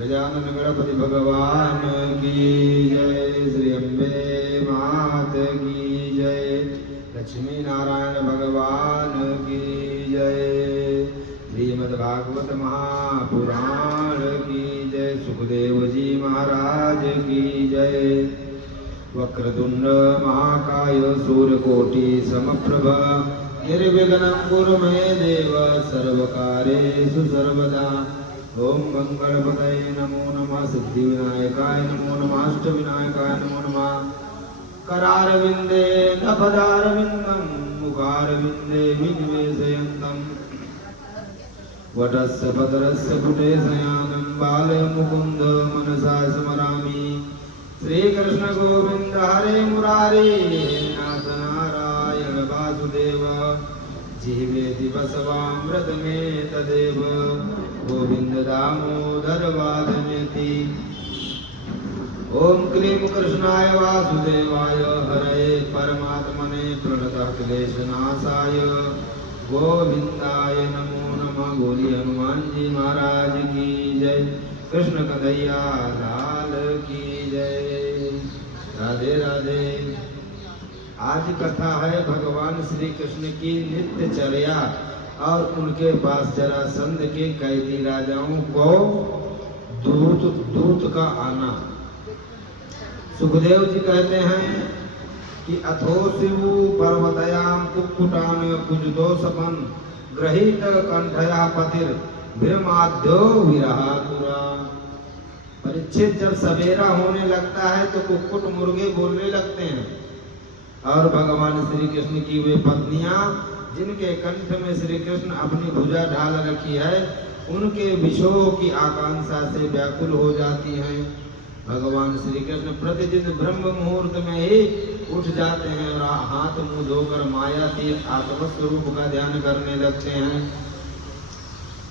गजानन गणपति भगवान की जय। श्री अम्बे मात की जय। लक्ष्मी नारायण भगवान की जय। श्रीमद्भागवत महापुराण की जय। सुखदेव जी महाराज की जय। वक्रतुंड महाकाय सूर्यकोटि समप्रभ निर्विघ्नं कुरु मे देव सर्वकार्येषु सर्वदा। ओम मंगलपतये नमो नमः। सिद्धिविनायकाय नमो नमः। अष्टविनायकाय नमो नमः। करारविंदे नभदारविंदं मुखारविंदे विनिवेशयन्तं वटस्य पत्रस्य पुटे शयानं बाले मुकुन्द मनसा स्मरामि। श्री कृष्ण गोविंद हरे मुरारी नाथ नारायण वासुदेव जीवेति बसवामृत में तदेव गोविंद दामोदर वादनेति। ओम क्लीं कृष्णाय वासुदेवाय हरे परमात्मने प्रणतः क्लेशनाशाय गोविंदाय नमो नमः। बोलिए हनुमान जी महाराज की जय। कृष्ण कन्हैया लाल की जय। राधे राधे। आज कथा है भगवान श्री कृष्ण की नित्य चर्या और उनके पास जरासंध के कैदी राजाओं को दूत का आना। सुखदेव जी कहते हैं कि अथोसिवु पर्वतयाम कुक्कुटान कुजदो सपन ग्रहित कंठया पतिर भ्रमाद्यो विरहातुरा। परीक्षित जब सवेरा होने लगता है तो कुक्कुट मुर्गे बोलने लगते हैं और भगवान श्री कृष्ण की वे पत्नियां जिनके कंठ में श्री कृष्ण अपनी भुजा ढाल रखी है उनके विषयों की आकांक्षा से व्याकुल हो जाती हैं। भगवान श्री कृष्ण प्रतिदिन ब्रह्म मुहूर्त में ही उठ जाते हैं और हाथ मुंह धोकर मायातीत आत्मस्वरूप का ध्यान करने लगते हैं।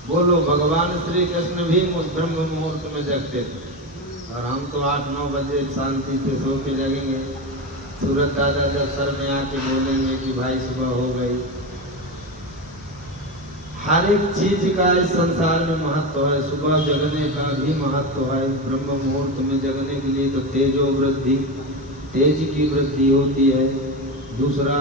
बोलो, भगवान श्री कृष्ण भी ब्रह्म मुहूर्त में जगते थे और हम तो 8-9 बजे शांति से सो के जगेंगे। सूरज दादा जब सर में आके बोलेंगे कि भाई सुबह हो गई। हर एक चीज का इस संसार में महत्व है। सुबह जगने का भी महत्व है। ब्रह्म मुहूर्त में जगने के लिए तो तेजो वृद्धि, तेज की वृद्धि होती है। दूसरा,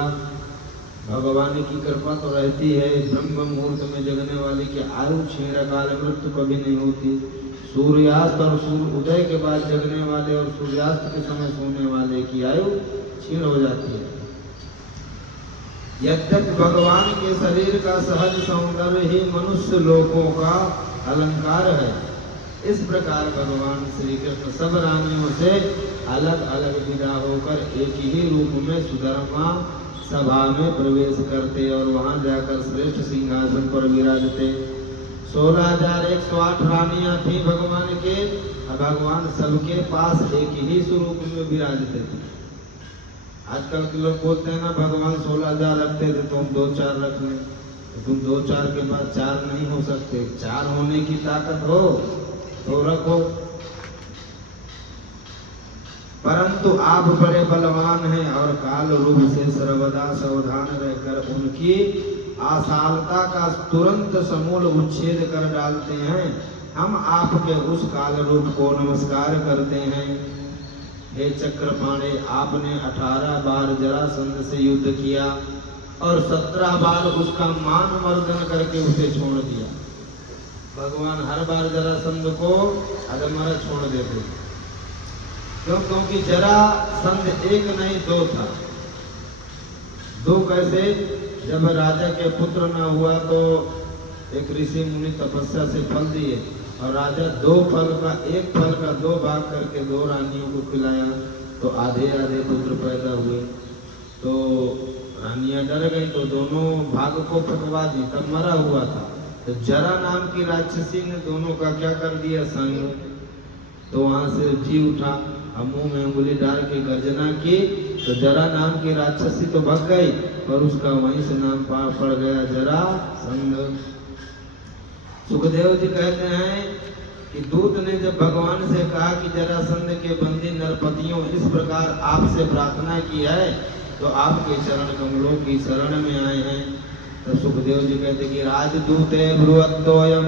भगवान की कृपा तो रहती है। ब्रह्म मुहूर्त में जगने वाले की आयु क्षीण काल मृत्यु कभी नहीं होती। सूर्यास्त और सूर्य उदय के बाद जगने वाले और सूर्यास्त के समय सोने वाले की आयु क्षीण हो जाती है। यद्यपि भगवान के शरीर का सहज सौंदर्य ही मनुष्य लोकों का अलंकार है, इस प्रकार भगवान श्री कृष्ण सब रानियों से अलग अलग विदा होकर एक ही रूप में सुधर्मा सभा में प्रवेश करते और वहां जाकर श्रेष्ठ सिंहासन पर विराजते। 16,108 रानियां थी भगवान के। भगवान सबके पास एक ही स्वरूप में विराजते थे। आजकल के लोग बोलते हैं ना, भगवान 16,000 रखते थे तो हम 2-4 रख लें। तो तुम 2-4 के बाद 4 नहीं हो सकते। 4 होने की ताकत हो तो रखो, परंतु आप बड़े बलवान हैं और काल रूप से सर्वदा सावधान रहकर उनकी आशालता का तुरंत समूल उच्छेद कर डालते हैं। हम आपके उस काल रूप को नमस्कार करते हैं। हे चक्रपाणे, आपने 18 बार जरासंध से युद्ध किया और 17 बार उसका मान मर्दन करके उसे छोड़ दिया। भगवान हर बार जरासंध को अधमरा छोड़ देते, क्योंकि जरासंध एक नहीं 2 था। 2 कैसे? जब राजा के पुत्र न हुआ तो एक ऋषि मुनि तपस्या से फल दिए और राजा 2 फल का 1 फल का 2 भाग करके 2 रानियों को खिलाया तो आधे आधे पुत्र पैदा हुए। तो रानियां डर गई तो दोनों भाग को फटवा दी, तब मरा हुआ था। तो जरा नाम की राक्षसी ने दोनों का क्या कर दिया, संग। तो वहां से जी उठा, मुंह में उंगली डाल के गर्जना की तो जरा नाम की राक्षसी तो भग गई और उसका वहीं से नाम पड़ गया जरासंध। सुखदेव जी कहते हैं कि दूत ने जब भगवान से कहा कि जरासंध के बंदी नरपतियों इस प्रकार आपसे प्रार्थना की है तो आपके चरण कमलों की शरण में आए हैं। तो सुखदेव जी कहते कि राजदूते ब्रुवत्तोयम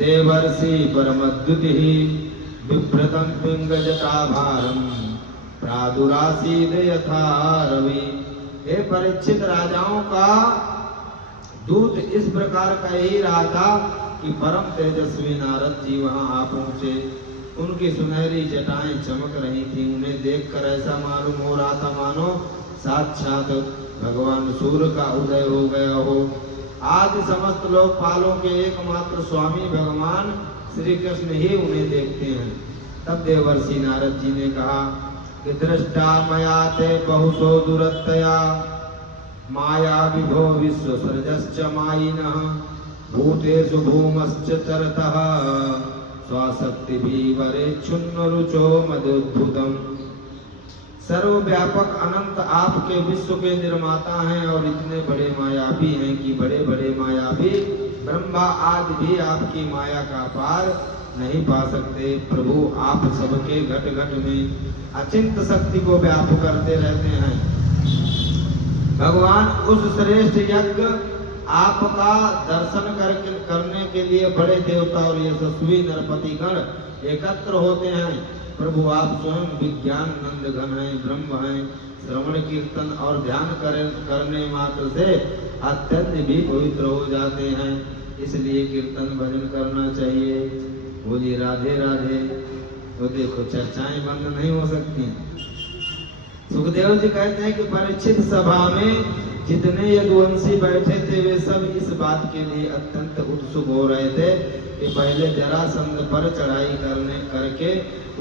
देवर्षि परमद्युति बिभ्रतं पिंगजटाभारम प्रादुरासीद यथा रवि। हे परीक्षित, राजाओं का दूत इस प्रकार कह ही रहा था कि परम तेजस्वी नारद जी वहां आ पहुंचे। उनकी सुनहरी जटाएं चमक रही थी। उन्हें देखकर ऐसा मालूम हो रहा था मानो साक्षात भगवान सूर्य का उदय हो गया हो। आज समस्त लोकपालों के एकमात्र स्वामी भगवान श्री कृष्ण ही उन्हें देखते हैं। तब देवर्षि नारद जी ने कहा कि दृष्टा मया ते बहुशो दुरत्तया माया विभो विश्व सर्जश्च मायिनः भूतेषु भूमश्च चरतः स्वशक्ति भी वरे क्षुण्ण रुचो मदुद्भुतम्। सर्वव्यापक अनंत आपके विश्व के निर्माता हैं और इतने बड़े मायावी हैं कि बड़े बड़े मायावी ब्रह्मा आदि भी आपकी माया का पार नहीं पा सकते। प्रभु आप सबके घट घट में अचिंत शक्ति को व्याप्त करते रहते हैं। भगवान उस श्रेष्ठ यज्ञ आपका दर्शन करने के लिए बड़े देवता और यशस्वी नरपति गण एकत्र होते हैं। प्रभु आप स्वयं विज्ञान नंद घन हैं, ब्रह्म हैं। श्रवण कीर्तन और ध्यान करने मात्र से अत्यंत भी पवित्र हो जाते हैं। इसलिए कीर्तन भजन करना चाहिए। बोलिए राधे राधे। तो देखो चर्चाएं बंद नहीं हो सकती। सुखदेव जी कहते हैं कि परीक्षित सभा में जितने यदुवंशी बैठे थे वे सब इस बात के लिए अत्यंत उत्सुक हो रहे थे कि पहले जरासंध पर चढ़ाई करके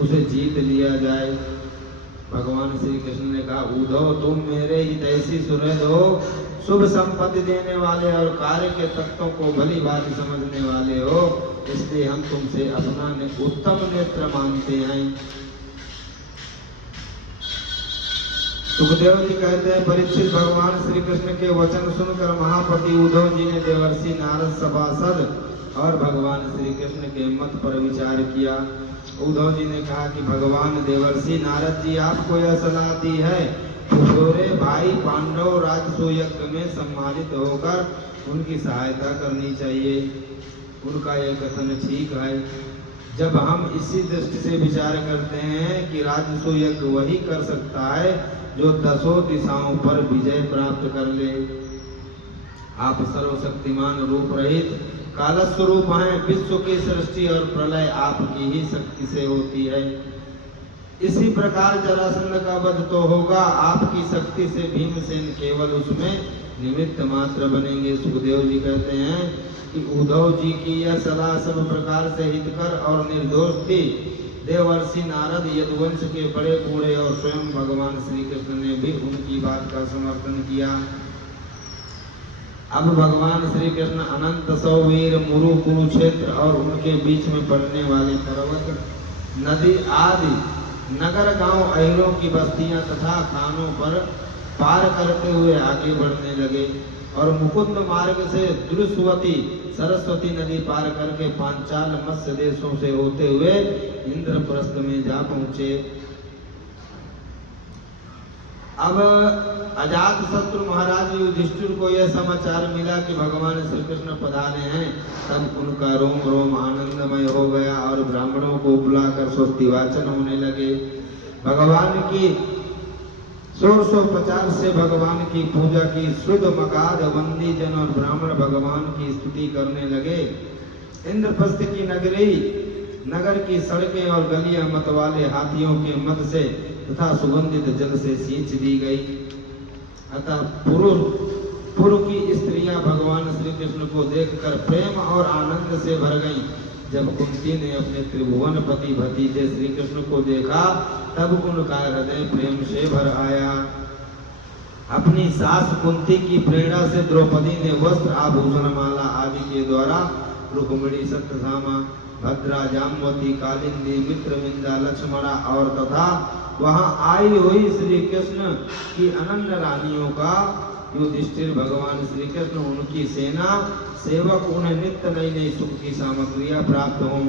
उसे जीत लिया जाए। भगवान श्री कृष्ण ने कहा, उद्धव तुम मेरे हितैषी सुहृद हो, शुभ संपत्ति देने वाले और कार्य के तत्वों को भली भांति समझने वाले हो, इसलिए हम तुमसे अपना उत्तम नेत्र मानते हैं। सुखदेव जी कहते हैं, परीक्षित भगवान श्री कृष्ण के वचन सुनकर महापति उद्धव जी ने देवर्षि नारद सभासद और भगवान श्री कृष्ण के मत पर विचार किया। उद्धव जी ने कहा कि भगवान देवर्षि नारद जी आपको यह सलाह दी है छोरे भाई पांडव राजसूय यज्ञ में सम्मानित होकर उनकी सहायता करनी चाहिए। उनका यह कथन ठीक है। जब हम इसी दृष्टि से विचार करते हैं कि राजसूय यज्ञ वही कर सकता है जो दसों दिशाओं पर विजय प्राप्त कर ले। आप सर्वशक्तिमान रूप रहित काल स्वरूप हैं। विश्व की सृष्टि और प्रलय आपकी ही शक्ति से होती है। इसी प्रकार जरासंध का वध तो होगा, आपकी शक्ति से भीमसेन केवल उसमें निमित्त मात्र बनेंगे। सुखदेव जी कहते हैं कि उद्धव जी की यह सलाह सब प्रकार से हितकर और निर्दोष थी। देवर्षि नारद यदुवंश के बड़े बूढ़े और स्वयं भगवान श्री कृष्ण ने भी उनकी बात का समर्थन किया। अब भगवान श्री कृष्ण अनंत सौवीर मुरु कुरुक्षेत्र और उनके बीच में पड़ने वाले पर्वत नदी आदि नगर गांव अहिरों की बस्तियां तथा खानों पर पार करते हुए आगे बढ़ने लगे और मुकुंद मार्ग से दुरुस्वती सरस्वती नदी पार करके पांचाल मत्स्य देशों से होते हुए इंद्रप्रस्थ में जा पहुंचे। अब अजात शत्रु महाराज युधिष्ठिर को यह समाचार मिला कि भगवान श्री कृष्ण पधारे हैं। तब उनका रोम रोम आनंदमय हो गया और ब्राह्मणों को बुलाकर स्तुतिवाचन होने लगे। भगवान की 150 से भगवान की पूजा की। शुद्ध मगाध वंदी जन और ब्राह्मण भगवान की स्तुति करने लगे। इंद्रप्रस्थ की नगर की सड़कें और गलियां मत वाले हाथियों के मत से तथा सुगंधित जल से सींच दी गई। अतः पुरु की स्त्रियां भगवान श्री कृष्ण को देखकर प्रेम और आनंद से भर गईं। जब कुंती ने अपने त्रिभुवनपति भतीजे श्री कृष्ण को देखा तब उनका हृदय प्रेम से भर आया। अपनी सास कुंती की प्रेरणा से द्रौपदी ने वस्त्र आभूषण माला आदि के द्वारा रुक्मिणी सत्यभामा भद्रा जाम्बवती कालिंदी मित्रविंदा लक्ष्मणा और तथा वहां आई हुई श्री कृष्ण की अनन्य रानियों का युधिष्ठिर भगवान श्री कृष्ण उनकी सेना सेवक उन्हें नित्य नई नई सुख की सामग्रियां प्राप्त हों।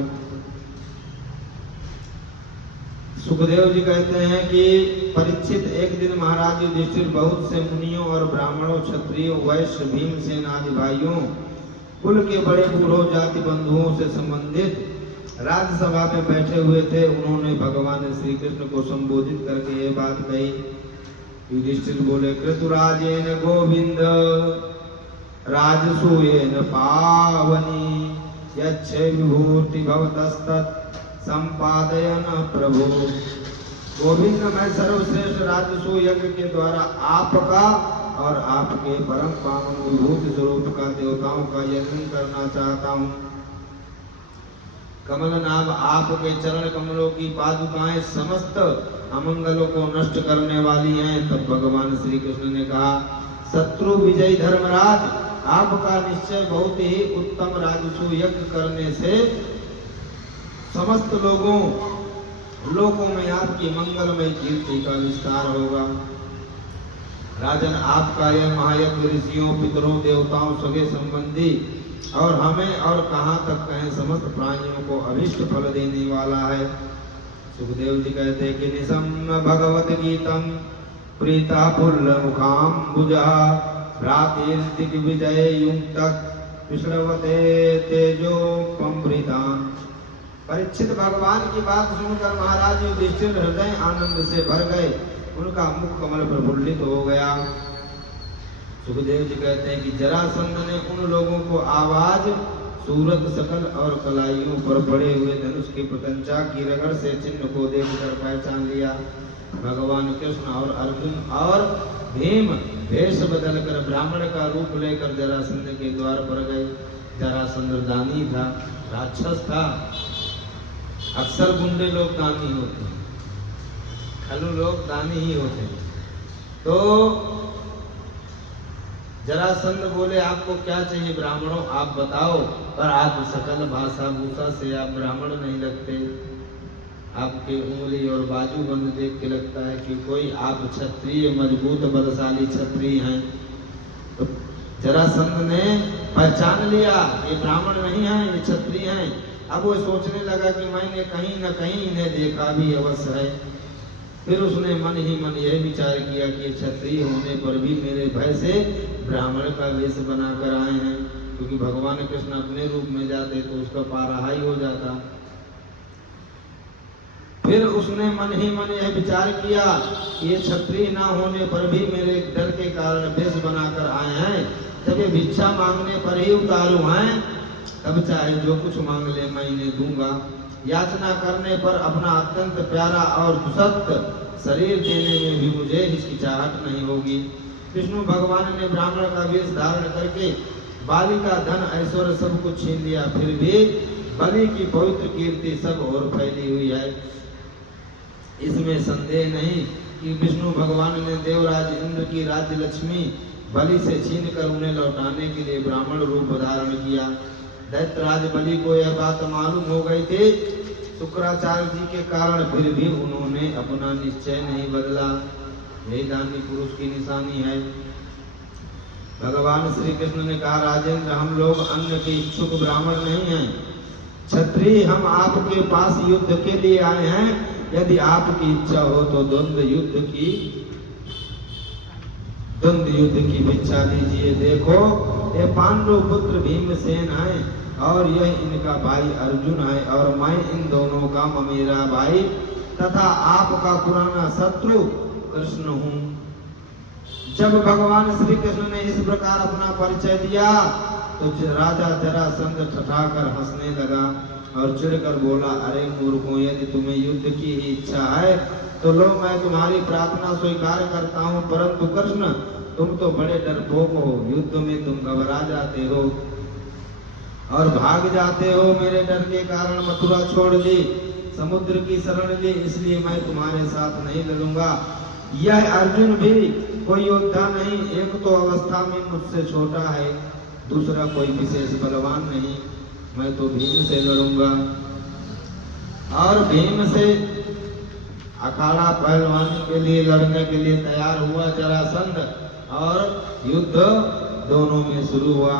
सुखदेव जी कहते हैं कि परीक्षित एक दिन महाराज युधिष्ठिर बहुत से मुनियों और ब्राह्मणों क्षत्रियों वैश्य भीमसेन आदि भाइयों कुल के बड़े बूढ़ों जाति बंधुओं से संबंधित राज्यसभा में बैठे हुए थे। उन्होंने भगवान श्री कृष्ण को संबोधित करके ये बात कही। युधिष्ठिर बोले, कृतुराजेन गोविंद राजसूयेन पावनी यच्छ विभूति भवतस्तत् संपादयन प्रभु। गोविंद, मैं सर्वश्रेष्ठ राजसू यज्ञ के द्वारा आपका और आपके परम पावन विभूति स्वरूप का देवताओं का यजन करना चाहता हूँ। कमल नाभ आपके चरण कमलों की पादुकाएं समस्त अमंगलों को नष्ट करने वाली हैं। तब भगवान श्री कृष्ण ने कहा, शत्रु विजयी धर्मराज, आपका निश्चय बहुत ही उत्तम राजसू यज्ञ करने से समस्त लोकों में आपकी मंगलमय कीर्ति का विस्तार होगा। राजन, आपका यह महायज्ञ ऋषियों, पितरों, देवताओं, सगे संबंधी और हमें और कहाँ तक कहें समस्त प्राणियों को अभिष्ट फल देने वाला है। सुखदेव जी कहते हैं कि निशम भगवत गीतम प्रीता पुल्ल मुखाम्बुजा भ्रातिर्दिग विजय युक्तक विश्रवते तेजो पम्भृतान। परीक्षित भगवान की बात सुनकर महाराज युधिष्ठिर हृदय आनंद से भर गए। उनका मुख कमल प्रफुल्लित हो गया। सुखदेव जी कहते हैं कि जरासंध ने उन लोगों को आवाज, सूरत, सकल और कलाइयों पर पड़े हुए धनुष की प्रकंचा की रगड़ से चिन्ह को देखकर पहचान लिया। भगवान कृष्ण और अर्जुन और भीम वेश बदलकर ब्राह्मण का रूप लेकर जरासंध के द्वार पर गए। जरासंध दानी था, राक्षस था। अक्सर गुंडे लोग दानी होते हैं, खलु लोग दानी ही होते हैं। तो जरासंध बोले, आपको क्या चाहिए ब्राह्मणों, आप बताओ। पर आप सकल भाषा भूषा से आप ब्राह्मण नहीं लगते। आपके उंगली और बाजू बंद देख के लगता है कि कोई आप क्षत्रिय, मजबूत बलशाली क्षत्रिय हैं। तो जरासंध ने पहचान लिया ये ब्राह्मण नहीं है, ये क्षत्रिय हैं। अब वो सोचने लगा कि मैंने कहीं न कहीं इन्हें देखा भी अवश्य है। फिर उसने मन ही मन यह विचार किया कि क्षत्रिय होने पर भी मेरे भय से ब्राह्मण का वेश बनाकर आए हैं, क्योंकि भगवान कृष्ण अपने रूप में जाते तो उसका पाराहाई हो जाता। फिर उसने मन ही मन यह विचार किया कि ये क्षत्रिय ना होने पर भी मेरे डर के कारण वेश बनाकर आए हैं। जब ये भिक्षा मांगने पर ही उतारू हैं, तब चाहे जो कुछ मांग ले मैं इन्हें दूंगा। याचना करने पर अपना अत्यंत प्यारा और दुसक्त शरीर देने में भी मुझे हिचकिचाहट नहीं होगी। विष्णु भगवान ने ब्राह्मण का वेश धारण करके बाली का धन ऐश्वर्य सब कुछ छीन लिया, फिर भी बलि की पवित्र कीर्ति सब ओर फैली हुई है। इसमें संदेह नहीं कि विष्णु भगवान ने देवराज इंद्र की राज्य लक्ष्मी बलि से छीनकर उन्हें लौटाने के लिए ब्राह्मण रूप धारण किया। दैत्यराज बलि को यह बात मालूम हो गई थी। शुक्राचार्य जी के कारण फिर भी उन्होंने अपना निश्चय नहीं बदला। यही दानी पुरुष की निशानी है। भगवान श्री कृष्ण ने कहा, राजेंद्र, हम लोग अन्न के इच्छुक ब्राह्मण नहीं हैं, क्षत्रिय। हम आपके पास युद्ध के लिए आए हैं। यदि आपकी इच्छा हो तो द्वंद्व युद्ध की भिक्षा दीजिए। देखो, ये पांडु पुत्र भीमसेन है और यह इनका भाई अर्जुन है, और मैं इन दोनों का ममेरा भाई तथा आपका पुराना शत्रु कृष्ण हूँ। जब भगवान श्री कृष्ण ने इस प्रकार अपना परिचय दिया तो राजा जरासंध ठठाकर हंसने लगा और चिढ़कर बोला, अरे मूर्खों, यदि तुम्हें युद्ध की ही इच्छा है तो लो, मैं तुम्हारी प्रार्थना स्वीकार करता हूँ। परंतु कृष्ण, तुम तो बड़े डरपोक हो। युद्ध में तुम घबरा जाते हो और भाग जाते हो। मेरे डर के कारण मथुरा छोड़ दी, समुद्र की शरण ली, इसलिए मैं तुम्हारे साथ नहीं लड़ूंगा। यह अर्जुन भी कोई योद्धा नहीं, एक तो अवस्था में मुझसे छोटा है, दूसरा कोई विशेष बलवान नहीं। मैं तो भीम से लड़ूंगा। और भीम से अखाड़ा पहलवानी के लिए लड़ने के लिए तैयार हुआ जरासंध, और युद्ध दोनों में शुरू हुआ।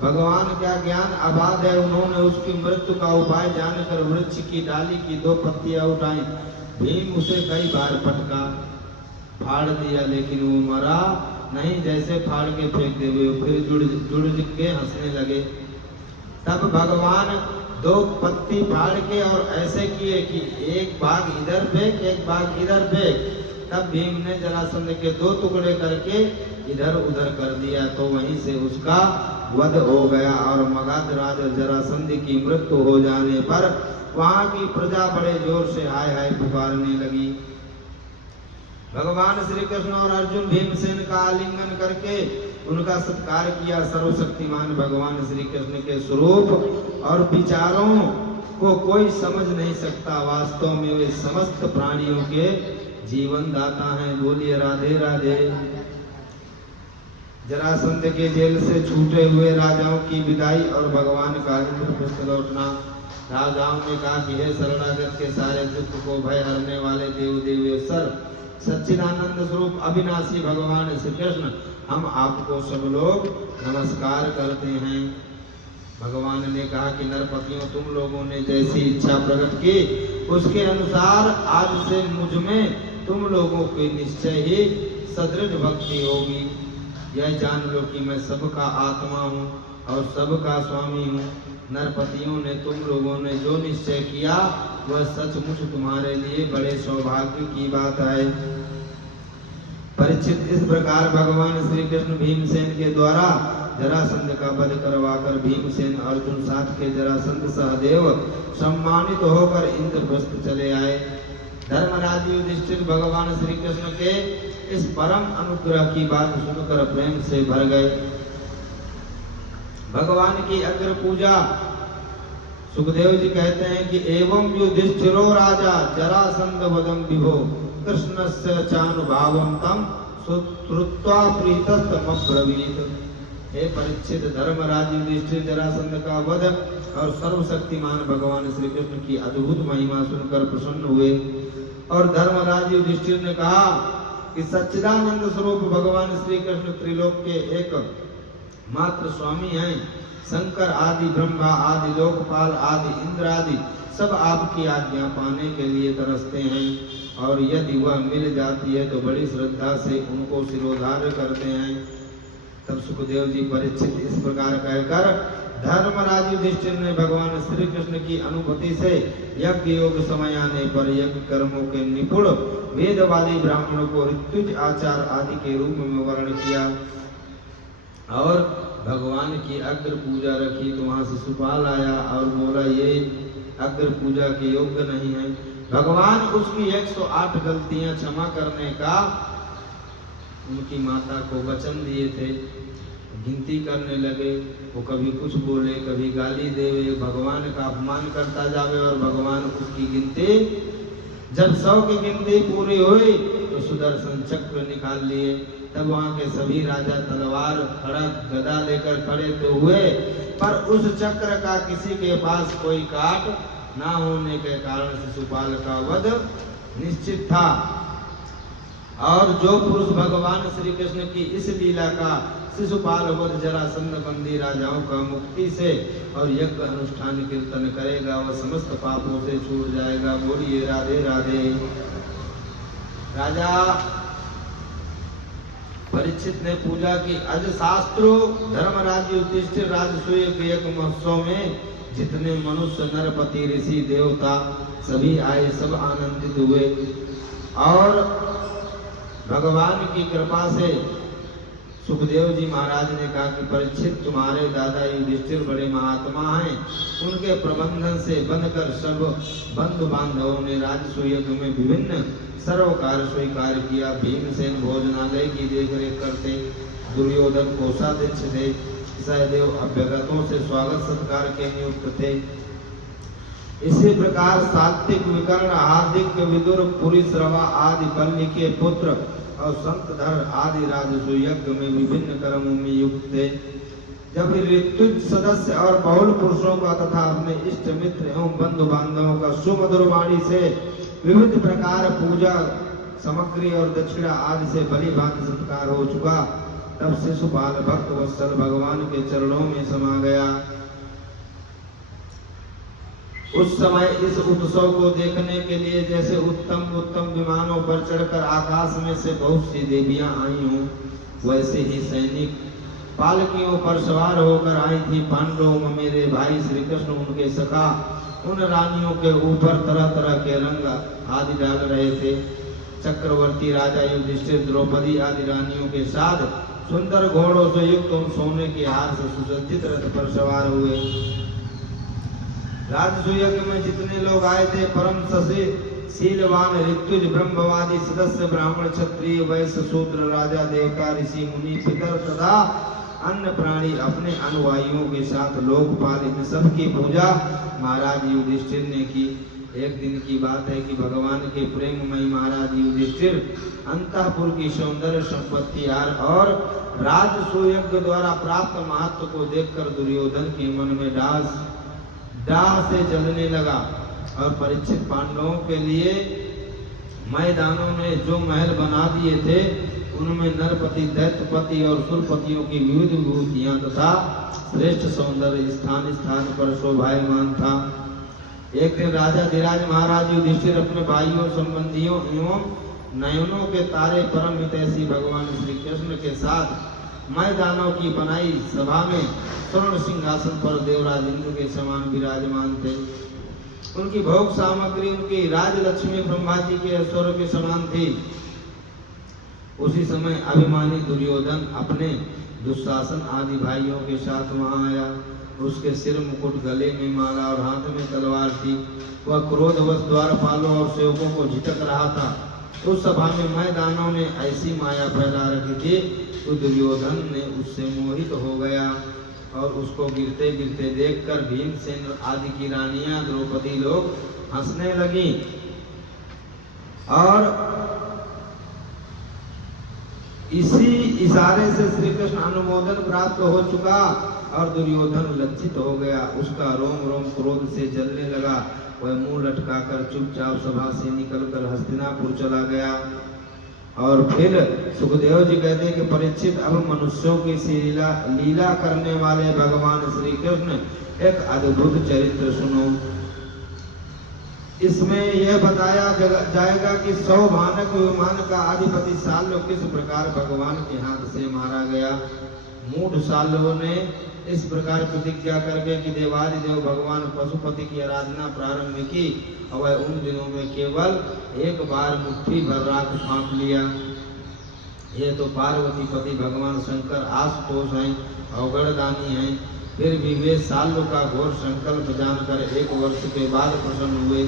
भगवान क्या ज्ञान अबाध है, उन्होंने उसकी मृत्यु का उपाय जानकर वृक्ष की डाली की 2 पत्तियां उठाई। भीम उसे कई बार पटका, फाड़ दिया, लेकिन वो मरा नहीं। जैसे फाड़ के फेंक दे हुए फिर जुड़ के हंसने लगे। तब भगवान दो पत्ती फाड़ के और ऐसे किए कि एक भाग इधर फेंक एक भाग इधर फेंक। तब भीम ने जरासंध के दो टुकड़े करके इधर उधर कर दिया, तो वहीं से उसका वध हो गया। और मगध राज जरासंध की मृत्यु हो जाने पर वहां की प्रजा बड़े जोर से हाय हाय पुकारने लगी। भगवान श्री कृष्ण और अर्जुन भीमसेन का आलिंगन करके उनका सत्कार किया। सर्वशक्तिमान भगवान श्री कृष्ण के स्वरूप और विचारों को कोई समझ नहीं सकता। वास्तव में वे समस्त प्राणियों के जीवन दाता हैं। बोलिए राधे राधे। जरासंध के जेल से छूटे हुए राजाओं की विदाई और भगवान का इंद्रप्रस्थ लौटना। राजाओं ने कहा कि हे शरणागत के सारे दुख को भय हरने वाले देव देवेश्वर सच्चिदानंद स्वरूप अविनाशी भगवान श्री कृष्ण, हम आपको सब लोग नमस्कार करते हैं। भगवान ने कहा कि नरपतियों, तुम लोगों ने जैसी इच्छा प्रकट की उसके अनुसार आज से मुझ में तुम लोगों की निश्चय ही सदृढ़ भक्ति होगी। यह जान लो कि मैं सबका आत्मा हूँ और सबका स्वामी हूँ। नरपतियों ने, तुम लोगों ने जो निश्चय किया वह सचमुच तुम्हारे लिए बड़े सौभाग्य की बात है। परीक्षित, इस प्रकार भगवान श्री कृष्ण भीमसेन के द्वारा जरासंध का वध करवाकर भीमसेन अर्जुन साथ के जरासंध सहदेव सम्मानित होकर इंद्रप्रस्थ चले आए। धर्मराज युधिष्ठिर भगवान श्री कृष्ण के इस परम अनुग्रह की बात सुनकर प्रेम से भर गए। भगवान की अग्र पूजा, सुखदेव जी कहते हैं कि एवं युधिष्ठिरो राजा जरासंध वदम विभो कृष्णस्य चानुभावं तम श्रुत्वा प्रीतस्तमब्रवीत। हे परीक्षित, धर्मराज युधिष्ठिर जरासंध का वध और सर्वशक्तिमान भगवान श्री कृष्ण की अद्भुत महिमा सुनकर प्रसन्न हुए। और धर्मराज युधिष्ठिर ने कहा कि सच्चिदानंद स्वरूप भगवान श्री कृष्ण त्रिलोक के एक मात्र स्वामी हैं। शंकर आदि, ब्रह्मा आदि, लोकपाल आदि, इंद्र आदि सब आपकी आज्ञा पाने के लिए तरसते हैं, और यदि वह मिल जाती है तो बड़ी श्रद्धा से उनको सिरोधार्य करते हैं। तब सुखदेव जी परीक्षित इस प्रकार कहकर धर्मराज युधिष्ठिर ने भगवान श्री कृष्ण की अनुभूति से यज्ञ योग समय आने पर यज्ञ कर्मों के निपुण वेदवादी ब्राह्मणों को ऋत्विज आचार आदि के रूप में वर्ण किया और भगवान की अग्र पूजा रखी। तो वहां से सुपाल आया और बोला ये अग्र पूजा के योग्य नहीं है। भगवान उसकी 108 गलतियां क्षमा करने का उनकी माता को वचन दिए थे। गिनती करने लगे, वो कभी कुछ बोले कभी गाली देवे, भगवान का अपमान करता जावे और भगवान उसकी गिनती, जब 100 की गिनती पूरी हुई तो सुदर्शन चक्र निकाल लिए। तब वहां के सभी राजा तलवार खड़ग गदा लेकर खड़े तो हुए, पर उस चक्र का किसी के पास कोई काट ना होने के कारण शिशुपाल का वध निश्चित था। और जो पुरुष भगवान श्री कृष्ण की इस लीला का शिशुपाल वध जरासंध बंदी राजाओं का मुक्ति से और यज्ञ अनुष्ठान कीर्तन करेगा, वह समस्त पापों से छूट जाएगा। बोलिए राधे राधे। राजा परीक्षित ने पूजा की। अज शास्त्रों धर्मराज युधिष्ठिर राजसूय के यज्ञ महोत्सव में जितने मनुष्य नरपति ऋषि देवता सभी आए, सब आनंदित हुए और भगवान की कृपा से सुखदेव जी महाराज ने कहा कि परीक्षित, तुम्हारे दादा युधिष्ठिर बड़े महात्मा हैं, उनके प्रबंधन से बनकर सब बंधु बांधवों ने राजसूय यज्ञ में विभिन्न सर्व कार्य स्वीकार किया। भीमसेन भोजनालय की देखरेख करते, दुर्योधन कोषाध्यक्ष थे, सहदेव अभ्यगतों से स्वागत सत्कार के नियुक्त थे। इसी प्रकार सात्विक, विकर्ण, हार्दिक, विदुर, पुरीश्रवा आदि बल्ली के पुत्र और संतधर आदि राजसूय यज्ञ में विभिन्न कर्मों में युक्त थे। जब ऋत्विज सदस्य और बहुल पुरुषों का तथा अपने इष्ट मित्र एवं बंधु बांधवों का सुमधुर वाणी से विविध प्रकार पूजा सामग्री और दक्षिणा आदि से भली भांति सत्कार हो चुका, तब शिशुपाल भक्त वत्सल भगवान के चरणों में समा गया। उस समय इस उत्सव को देखने के लिए जैसे उत्तम उत्तम विमानों पर चढ़कर आकाश में से बहुत सी देवियां आई हों, वैसे ही सैनिक पालकियों पर सवार होकर आई थी पांडवों में मेरे भाई श्री कृष्ण उनके सखा उन रानियों के ऊपर तरह तरह के रंग आदि डाल रहे थे। चक्रवर्ती राजा युधिष्ठिर द्रौपदी आदि रानियों के साथ सुंदर घोड़ों से युक्त उन सोने के हार से सुसज्जित रथ पर सवार हुए। राजसूय में जितने लोग आए थे परम ससे शीलवान ऋत्विज ब्रह्मवादी सदस्य ब्राह्मण क्षत्रिय वैश्य शूद्र राजा देवता ऋषि मुनि पितर तथा अन्य प्राणी अपने अनुयायियों के साथ लोकपाल इन सबकी पूजा महाराज युधिष्ठिर ने की। एक दिन की बात है कि भगवान के प्रेममयी महाराज युधिष्ठिर अंतःपुर की सौंदर्य संपत्ति और राजसूय द्वारा प्राप्त महत्व को देखकर दुर्योधन के मन में डाह से जलने लगा और परीक्षित पांडवों के लिए मैदानों ने जो महल बना दिए थे उनमें नरपति दैत्यपति और सुरपतियों की विविध विभूतियां तथा श्रेष्ठ सौंदर्य स्थान स्थान पर शोभायमान था। एक दिन राजा धीराज महाराज युधिष्ठिर अपने भाइयों संबंधियों एवं नयनों के तारे परम हितैषी भगवान श्री कृष्ण के साथ मैदानों की बनाई सभा में स्वर्ण सिंहासन पर देवराज इंद्र के समान विराजमान थे। उनकी भोग सामग्री उनकी राजलक्ष्मी ब्रह्मा जी के ऐश्वर्य के समान थी। उसी समय अभिमानी दुर्योधन अपने दुशासन आदि भाइयों के साथ वहां आया। उसके सिर मुकुट गले में माला और हाथ में तलवार थी। वह क्रोधवश द्वारपालों और सेवकों को झिटक रहा था। उस सभा में मैदानों ने ऐसी माया फैला रखी थी तो दुर्योधन ने उससे मोहित हो गया और उसको गिरते गिरते देखकर भीमसेन आदि की रानियां द्रौपदी लोग हंसने लगी और इसी इशारे से श्री कृष्ण अनुमोदन प्राप्त हो चुका और दुर्योधन लज्जित हो गया। उसका रोम रोम क्रोध से जलने लगा। वह मुंह लटकाकर चुपचाप सभा से निकलकर हस्तिनापुर चला गया। और फिर सुखदेव जी कहते हैं कि परीक्षित अब मनुष्यों की लीला करने वाले भगवान श्री कृष्ण एक अद्भुत चरित्र सुनो। इसमें यह बताया जाएगा कि 100 भानक विमान का अधिपति साल्व किस प्रकार भगवान के हाथ से मारा गया। मूढ़ साल्व ने इस प्रकार प्रतिज्ञा करके कि देवादिदेव भगवान पशुपति की आराधना प्रारंभ की और वह उन दिनों में केवल एक बार मुट्ठी भर राख फाँक लिया। ये तो पार्वती पति भगवान शंकर आशुतोष हैं, अवगढ़दानी हैं। फिर भी वे साल्व का घोर संकल्प जानकर 1 वर्ष के बाद प्रसन्न हुए।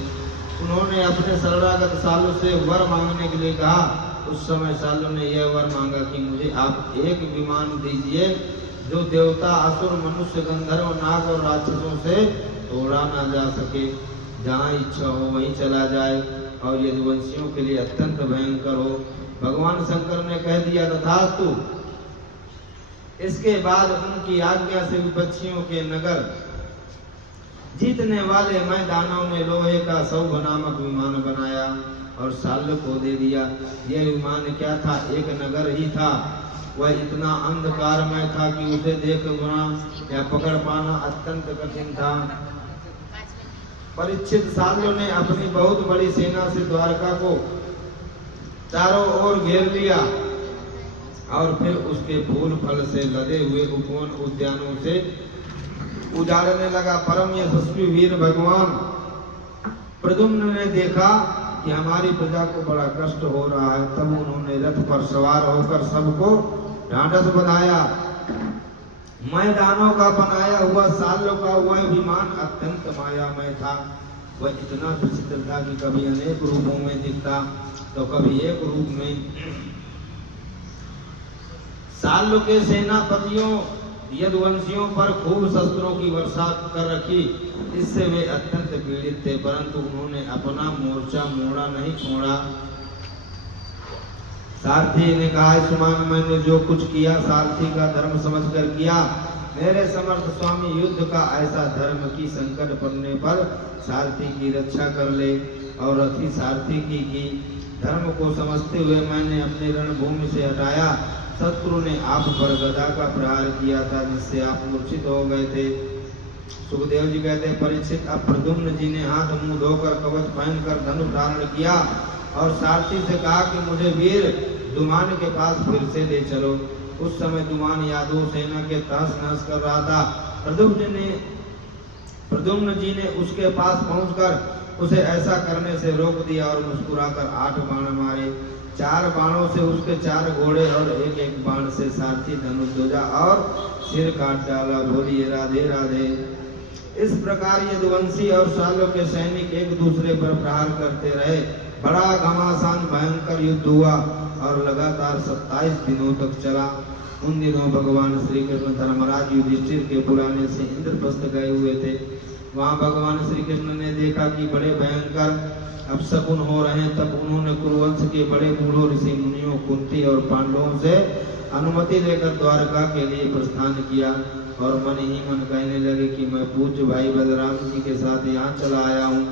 उन्होंने अपने शरणागत साल्व से वर मांगने के लिए कहा। उस समय साल्व ने यह वर मांगा कि मुझे आप एक विमान दीजिए जो देवता असुर मनुष्य गंधर्व नाग और राक्षसों से तोड़ा ना जा सके, जहाँ इच्छा हो वहीं चला जाए और यदुवंशियों के लिए अत्यंत भयंकर हो। भगवान शंकर ने कह दिया तथास्तु। इसके बाद उनकी आज्ञा से विपक्षियों के नगर जीतने वाले मैदानों ने लोहे का सौभ नामक विमान बनाया और साल्व को दे दिया। यह विमान क्या था? एक नगर ही था। वह इतना अंधकारमय था कि उसे देखना या पकड़ पाना अत्यंत कठिन था। परीक्षित साल्व ने अपनी बहुत बड़ी सेना से द्वारका को चारों ओर घेर लिया और फिर उसके फूल फल से लदे हुए उपवन उद्यानों से उजाड़ने लगा। परम यशस्वी वीर भगवान प्रद्युम्न ने देखा कि हमारी प्रजा को बड़ा कष्ट हो रहा है। तब उन्होंने रथ पर सवार होकर सबको ढांढस बंधाया। मैदानों का बनाया हुआ साल्व का वह विमान अत्यंत मायामय था। वह इतना विचित्र था कि कभी अनेक रूपों में दिखता तो कभी एक रूप में। साल्व के सेनापतियों यदुवंशियों पर खूब शस्त्रों की वर्षा कर रखी। इससे वे अत्यंत पीड़ित थे, परंतु उन्होंने अपना मोर्चा मोड़ा नहीं छोड़ा। सारथी ने कहा, सुमान मैंने जो कुछ किया सारथी का धर्म समझकर किया। मेरे समर्थ स्वामी युद्ध का ऐसा धर्म की संकट पड़ने पर सारथी की रक्षा कर ले और रथी सारथी की धर्म को समझते हुए मैंने अपने रणभूमि से हटाया। शत्रु ने आप पर गदा का प्रहार किया था जिससे आप मूर्छित हो गए थे। सुखदेव जी कहते हैं, परीक्षित अब प्रद्युम्न जी ने हाथ मुंह धोकर कवच पहनकर धनुष धारण किया और सारथी से कहा कि मुझे वीर दुमान के पास फिर से ले चलो। उस समय जुमान यादव सेना के तहस नहस कर रहा था। प्रद्युम्न जी ने उसके पास पहुंचकर उसे ऐसा करने से रोक दिया और मुस्कुराकर 8 बाण मारे। 4 बाणों से उसके 4 घोड़े और एक बाण से सारथी धनुष ध्वजा और सिर काट डाला। बोलिए राधे राधे। इस प्रकार यदुवंशी और सालों के सैनिक एक दूसरे पर प्रहार करते रहे। बड़ा घमासान भयंकर युद्ध हुआ और लगातार 27 दिनों तक चला। उन दिनों भगवान श्री कृष्ण धर्मराज युधिष्ठिर के बुलाने से इंद्रप्रस्थ गए हुए थे। वहां भगवान श्री कृष्ण ने देखा कि बड़े भयंकर अपशकुन हो रहे हैं। तब उन्होंने कुरुवंश के बड़े बूढ़ों ऋषि मुनियों, कुंती और पांडवों से अनुमति लेकर द्वारका के लिए प्रस्थान किया और मन ही मन कहने लगे कि मैं पूज्य भाई बलराम जी के साथ यहाँ चला आया हूँ।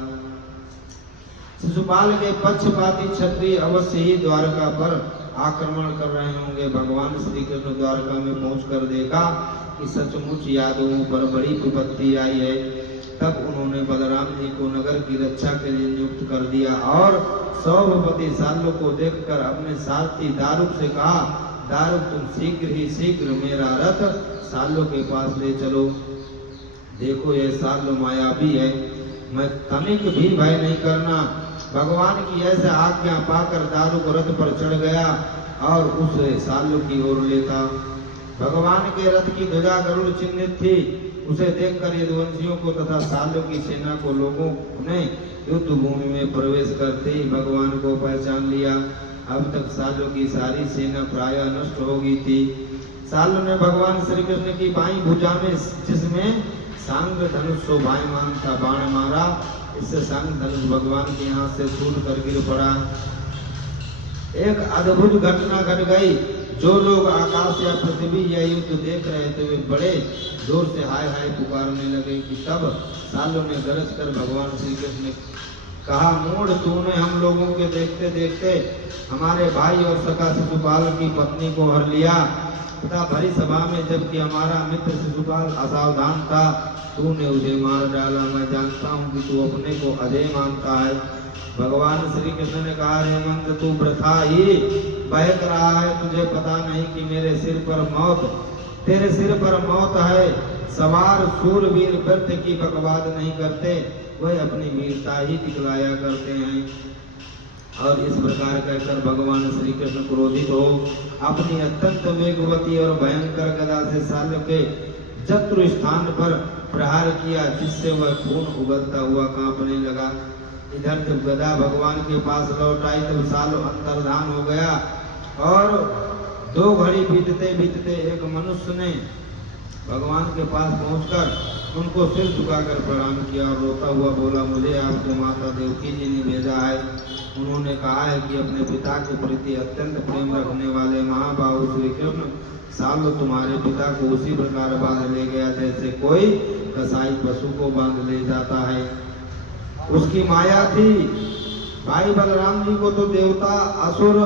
शिशुपाल के पक्षपाती क्षत्रिय अवश्य ही द्वारका पर आक्रमण कर रहे होंगे। भगवान श्री कृष्ण द्वारका में पहुंचकर देखा कि सचमुच यादवों पर बड़ी विपत्ति आई है। तब उन्होंने बलराम जी को नगर की रक्षा के लिए नियुक्त कर दिया और सौभपति सालों को देखकर अपने सारथी दारुक से कहा, दारुक तुम शीघ्र मेरा रथ सालों के पास ले चलो। देखो ये सालो मायावी है, मैं तनिक भी भय नहीं करना। भगवान की ऐसे आज्ञा पाकर दारुक रथ पर चढ़ गया और उसे सालों की ओर लेता। भगवान के रथ की ध्वजा गरुड़ चिन्हित थी। उसे देखकर यदुवंशियों को तथा सालों की सेना को लोगों ने युद्ध भूमि में प्रवेश करते ही भगवान को पहचान लिया। अब तक सालों की सारी सेना प्रायः नष्ट हो गई थी। सालों ने भगवान श्री कृष्ण की बाईं भुजा में, जिसमें सांग धनुष शोभायमान था, बाण मारा। इससे सांग धनुष भगवान के हाथ से छूट कर गिर पड़ा। एक अद्भुत घटना घट गई। जो लोग आकाश या पृथ्वी या युद्ध देख रहे थे वे बड़े जोर से हाय हाय पुकारने लगे कि तब सालों ने गरज कर भगवान श्री कृष्ण ने कहा, मूढ़ तूने हम लोगों के देखते देखते हमारे भाई और सखा शिशुपाल की पत्नी को हर लिया तथा भरी सभा में जबकि हमारा मित्र शिशुपाल असावधान था तूने उसे मार डाला। मैं जानता हूँ कि तू अपने को अजय मानता है। भगवान श्री कृष्ण ने कहा, हेमंत तू वृथा ही बहक रहा है। तुझे पता नहीं कि तेरे सिर पर मौत है। सवार शूरवीर व्यर्थ की बकवाद नहीं करते, वह अपनी वीरता ही दिखलाया करते हैं। और इस प्रकार कहकर भगवान श्री कृष्ण क्रोधित हो अपनी अत्यंत वेगवती और भयंकर गदा से सालों के जत्रु स्थान पर प्रहार किया, जिससे वह खून उगलता हुआ कांपने लगा। इधर जब गदा भगवान के पास लौट आई तब सालों अंतर्धान हो गया और 2 घड़ी बीतते बीतते एक मनुष्य ने भगवान के पास पहुंचकर उनको सिर झुकाकर प्रणाम किया और रोता हुआ बोला, मुझे आपके माता देवकी जी ने भेजा है। उन्होंने कहा है कि अपने पिता के प्रति अत्यंत प्रेम रखने वाले महाबाहु श्री कृष्ण सालों तुम्हारे पिता को उसी प्रकार बांध ले गया जैसे कोई कसाई पशु को बांध ले जाता है। उसकी माया थी। भाई बलराम जी को तो देवता असुर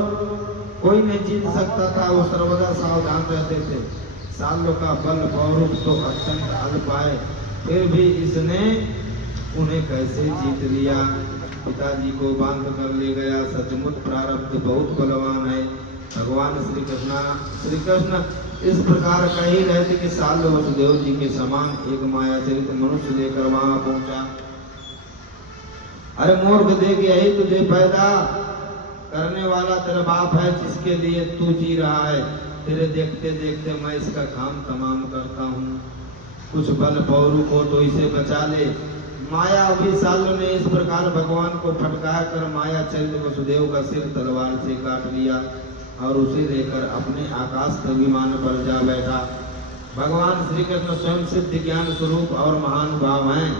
कोई नहीं जीत सकता था। वो सर्वदा सावधान रहते थे। सालों का बल पौरुष तो अत्यंत अल्प है, फिर भी इसने उन्हें कैसे जीत लिया। पिताजी को बांध कर ले गया। सचमुच प्रारब्ध बहुत बलवान है। भगवान श्री कृष्ण इस प्रकार कह ही रहे थे कि सालों वसुदेव जी के समान एक माया चरित मनुष्य लेकर वहां पहुंचा। अरे मूर्ख, देख यही तुझे पैदा करने वाला तेरा बाप है जिसके लिए तू जी रहा है। तेरे देखते देखते मैं इसका काम तमाम करता हूँ। कुछ बल पौरु को तो इसे बचा ले। माया अभी सालों ने इस प्रकार भगवान को फटका कर माया चरित वसुदेव का सिर तलवार से काट लिया और उसे लेकर अपने आकाश विमान पर जा बैठा। भगवान श्री कृष्ण स्वयं सिद्ध ज्ञान स्वरूप और महान भाव हैं।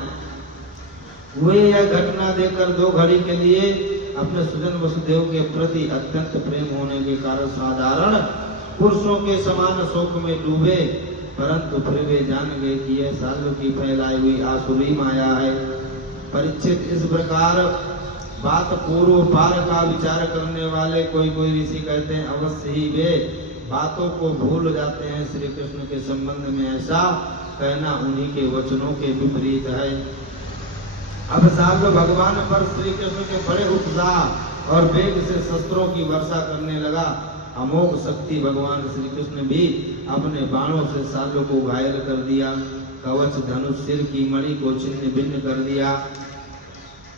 वे यह घटना देखकर 2 घड़ी के लिए अपने सुजन वसुदेव के प्रति अत्यंत प्रेम होने के कारण साधारण पुरुषों के समान शोक में डूबे, परंतु फिर वे जान गए कि यह सालों की फैलाई हुई आसुरी माया है। परीक्षित, इस प्रकार बात पूर्व पार का विचार करने वाले कोई ऋषि कहते हैं अवश्य ही वे बातों को भूल जाते हैं। श्री कृष्ण के संबंध में ऐसा कहना उन्हीं के वचनों के विपरीत है। अब सालों भगवान पर श्री कृष्ण के बड़े उत्साह और वेग से शस्त्रों की वर्षा करने लगा। अमोघ शक्ति भगवान श्री कृष्ण भी अपने बाणों से सालों को घायल कर दिया, कवच धनुष सिर की मणि को छिन्न भिन्न कर दिया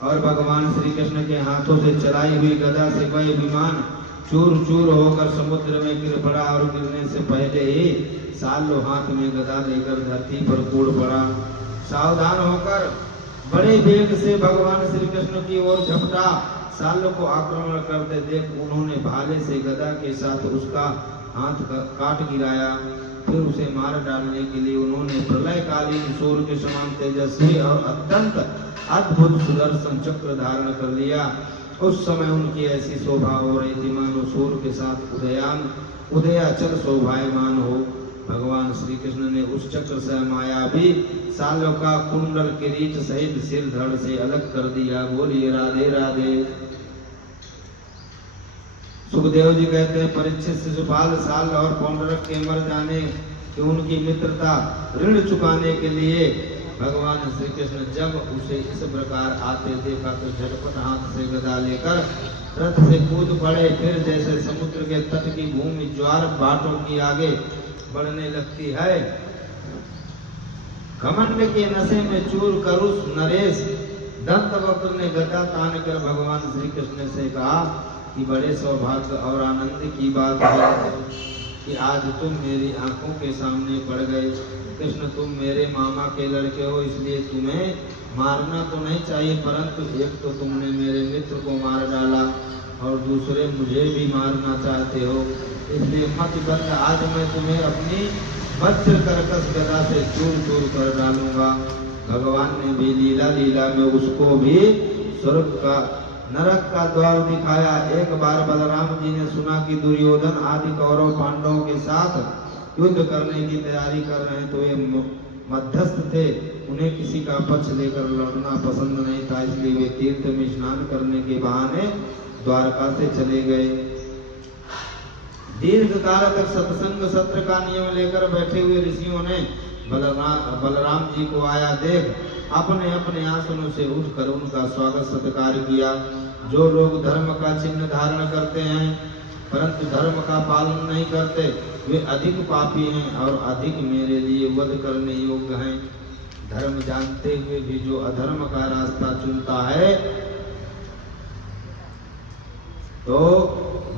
और भगवान श्री कृष्ण के हाथों से चलाई हुई गदा से वह विमान चूर चूर होकर समुद्र में गिर पड़ा और गिरने से पहले ही सालों हाथ में गदा लेकर धरती पर कूद पड़ा। सावधान होकर बड़े वेग से भगवान श्री कृष्ण की ओर झपटा। सालों को आक्रमण करते देख उन्होंने भाले से गदा के साथ उसका हाथ काट गिराया। फिर उसे मार डालने के लिए उन्होंने प्रलयकालीन सूर्य के समान तेजस्वी और अत्यंत अद्भुत सुदर्शन चक्र धारण कर लिया। उस समय उनकी ऐसी शोभा हो रही थी मानो सूर्य के साथ उदयाचल शोभायमान हो। भगवान श्री कृष्ण ने उस चक्र से मायावी सालों का कुंडल किरीट सहित सिर धड़ से अलग कर दिया। बोलिए राधे राधे। सुखदेव जी कहते हैं परीक्षित शिशुपाल साल और पौंडरक के मर जाने की उनकी मित्रता ऋण चुकाने के लिए भगवान श्री कृष्ण जब उसे इस प्रकार आते देखा तो झटपट हाथ से गदा लेकर रथ से कूद पड़े। फिर जैसे समुद्र के तट की भूमि ज्वार भाटों की आगे बढ़ने लगती है, घमंड के नशे में चूर करुष नरेश दंतवक्र ने गदा तान कर भगवान श्री कृष्ण से कहा कि बड़े सौभाग्य और आनंद की बात है कि आज तुम मेरी आंखों के सामने पड़ गए। कृष्ण तुम मेरे मामा के लड़के हो, इसलिए तुम्हें मारना तो नहीं चाहिए, परंतु एक तो तुमने मेरे मित्र को मार डाला और दूसरे मुझे भी मारना चाहते हो, इसलिए मत बंद आज मैं तुम्हें अपनी वज्र कर्कश गदा से चूर चूर कर डालूंगा। भगवान ने भी लीला में उसको भी स्वर्ग का नरक का द्वार दिखाया। एक बार बलराम जी ने सुना कि दुर्योधन आदि कौरव पांडवों के साथ युद्ध करने की तैयारी कर रहे हैं, तो ये मध्यस्थ थे, उन्हें किसी का पक्ष लेकर लड़ना पसंद नहीं था, इसलिए वे तीर्थ में स्नान करने के बहाने द्वारका से चले गए। दीर्घ काल तक सत्संग सत्र का नियम लेकर बैठे हुए ऋषियों ने बलराम जी को आया देख अपने अपने आसनों से उठकर उनका स्वागत सत्कार किया। जो लोग धर्म का चिन्ह धारण करते हैं परंतु धर्म का पालन नहीं करते, वे अधिक पापी हैं और अधिक मेरे लिए वध करने योग्य हैं। धर्म जानते हुए भी जो अधर्म का रास्ता चुनता है तो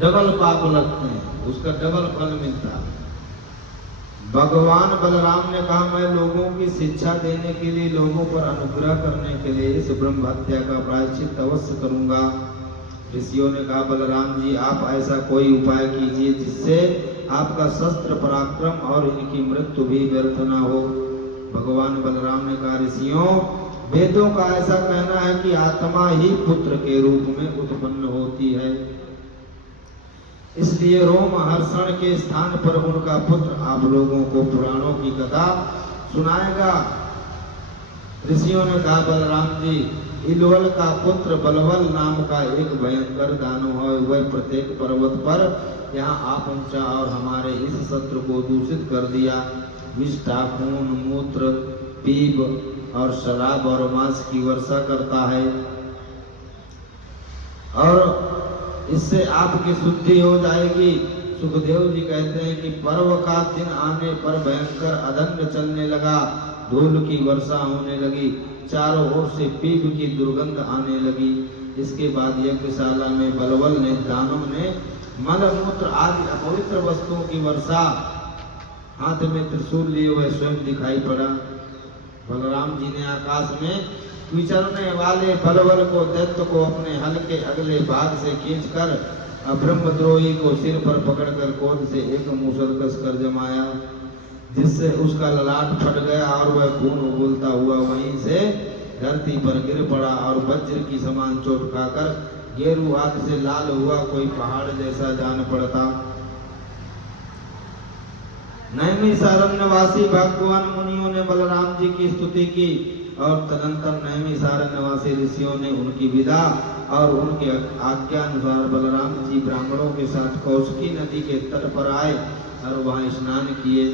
डबल पाप लगते हैं, उसका डबल फल मिलता है। भगवान बलराम ने कहा मैं लोगों की शिक्षा देने के लिए, लोगों पर अनुग्रह करने के लिए इस ब्रह्म हत्या का प्रायश्चित अवश्य करूंगा। ऋषियों ने कहा बलराम जी आप ऐसा कोई उपाय कीजिए जिससे आपका शस्त्र पराक्रम और इनकी मृत्यु भी व्यर्थ न हो। भगवान बलराम ने कहा ऋषियों वेदों का ऐसा कहना है कि आत्मा ही पुत्र के रूप में उत्पन्न होती है, इसलिए रोम हर्षण के स्थान पर उनका पुत्र आप लोगों को पुराणों की कथा सुनाएगा। ऋषियों ने कहा बलराम जी इलवल का पुत्र बलवल नाम का एक भयंकर दानव है, वह प्रत्येक पर्वत पर यहाँ आ पहुंचा और हमारे इस सत्र को दूषित कर दिया। विष्ठा खून मूत्र पीप और शराब और मांस की वर्षा करता है और इससे आपकी शुद्धि हो जाएगी। सुखदेव जी कहते हैं कि पर्व का दिन आने पर भयंकर अदंड चलने लगा, धूल की वर्षा होने लगी, चारों ओर से पीप की दुर्गंध आने लगी। इसके बाद यज्ञशाला में बलवल ने दानव ने मल मूत्र आदि अपवित्र वस्तुओं की वर्षा, हाथ में त्रिशूल लिए हुए स्वयं दिखाई पड़ा। बलराम जी ने आकाश में विचरने वाले बलवल को दैत्य को अपने हल के अगले भाग से खींचकर ब्रह्मद्रोही को सिर पर पकड़कर कोद से एक मूसल कसकर जमाया, जिससे उसका ललाट फट गया और वह खून उबलता हुआ वहीं से धरती पर गिर पड़ा और वज्र की समान चोट खाकर गेरू आग से लाल हुआ कोई पहाड़ जैसा जान पड़ता। नैमिषारण्यवासी भगवान मुनियों ने बलराम जी की स्तुति की और तदंतर नैमिषारण्यवासी ऋषियों ने उनकी विदा और उनके आज्ञा अनुसार बलराम जी ब्राह्मणों के साथ कौशिकी नदी के तट पर आए और वहां स्नान किए।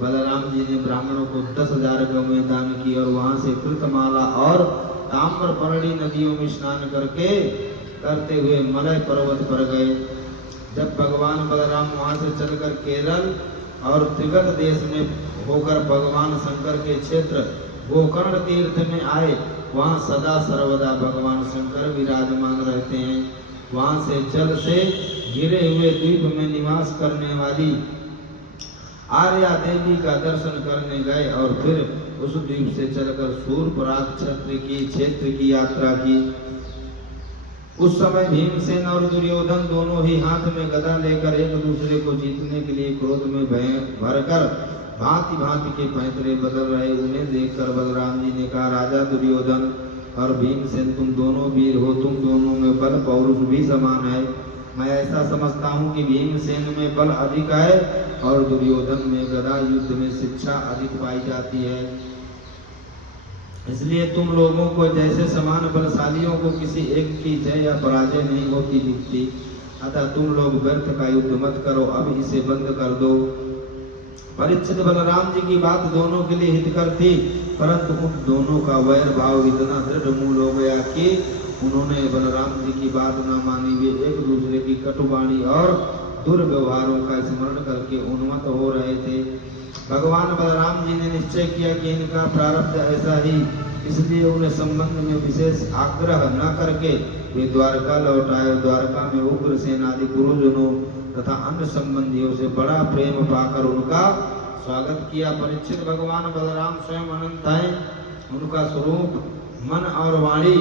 बलराम जी ने ब्राह्मणों को 10,000 गौएं दान की और वहां से कृतमाला और ताम्रपर्णी नदियों में स्नान करते हुए मलय पर्वत पर गए। जब भगवान बलराम वहां से चलकर केरल और त्रिगत देश में होकर भगवान शंकर के क्षेत्र गोकर्ण तीर्थ में आए, वहां सदा सर्वदा भगवान शंकर विराजमान रहते हैं। वहां से जल से घिरे हुए द्वीप में निवास करने वाली आर्या देवी का दर्शन करने गए और फिर उस द्वीप से चलकर सूर्पराग क्षेत्र की यात्रा की। उस समय भीमसेन और दुर्योधन दोनों ही हाथ में गदा लेकर एक दूसरे को जीतने के लिए क्रोध में भरकर भांति भांति के पैतरे बदल रहे। उन्हें देखकर बलराम जी ने कहा, राजा दुर्योधन और भीमसेन, तुम दोनों वीर हो, तुम दोनों में बल पौरुष भी समान है। मैं ऐसा समझता हूँ कि भीमसेन में बल अधिक है और दुर्योधन में गदा युद्ध में शिक्षा अधिक पाई जाती है। इसलिए तुम लोगों को जैसे समान बलशालियों को किसी एक की जय या पराजय नहीं होती दिखती, अतः तुम लोग व्यर्थ का युद्ध मत करो, अब इसे बंद कर दो। परीक्षित बलराम जी की बात दोनों के लिए हितकर थी, परंतु उन दोनों का वैर भाव इतना दृढ़ मूल हो गया कि उन्होंने बलराम जी की बात न मानी। वे एक दूसरे की कटुवाणी और दुर्व्यवहारों का स्मरण करके उन्मत्त हो रहे थे। भगवान बलराम जी ने निश्चय किया कि इनका प्रारब्ध ऐसा ही, इसलिए उन्हें संबंध में विशेष आग्रह न करके वे द्वारका लौट आए। द्वारका में उग्रसेन आदि गुरुजनों तथा अन्य संबंधियों से बड़ा प्रेम पाकर उनका स्वागत किया। परीक्षित भगवान बलराम स्वयं अनंत हैं, उनका स्वरूप मन और वाणी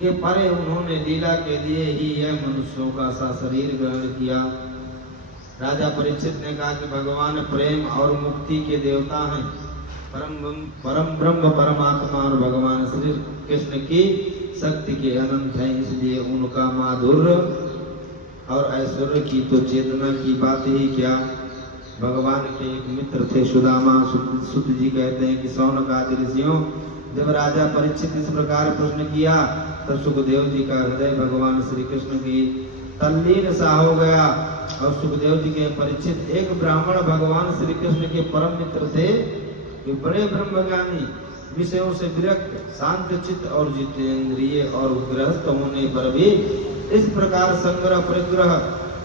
के परे उन्होंने लीला के लिए ही यह मनुष्यों का सा शरीर ग्रहण किया। राजा परीक्षित ने कहा कि भगवान प्रेम और मुक्ति के देवता हैं, परम ब्रह्म परमात्मा और भगवान श्री कृष्ण की शक्ति के अनंत हैं, इसलिए उनका माधुर्य और ऐश्वर्य की तो चेतना की बात ही क्या। भगवान के एक मित्र थे सुदामा। सुत जी कहते हैं कि शौनक आदि ऋषियों जब राजा परीक्षित इस प्रकार प्रश्न किया, तब सुखदेव जी का हृदय भगवान श्री कृष्ण की तल्लीन सा हो गया। और सुखदेव जी के परीक्षित एक ब्राह्मण भगवान श्री कृष्ण के परम मित्र थे, वे बड़े ब्रह्मज्ञानी, विषयों से विरक्त, शांत चित्त और जितेंद्रिय और गृहस्थ होने पर भी इस प्रकार संग्रह परिग्रह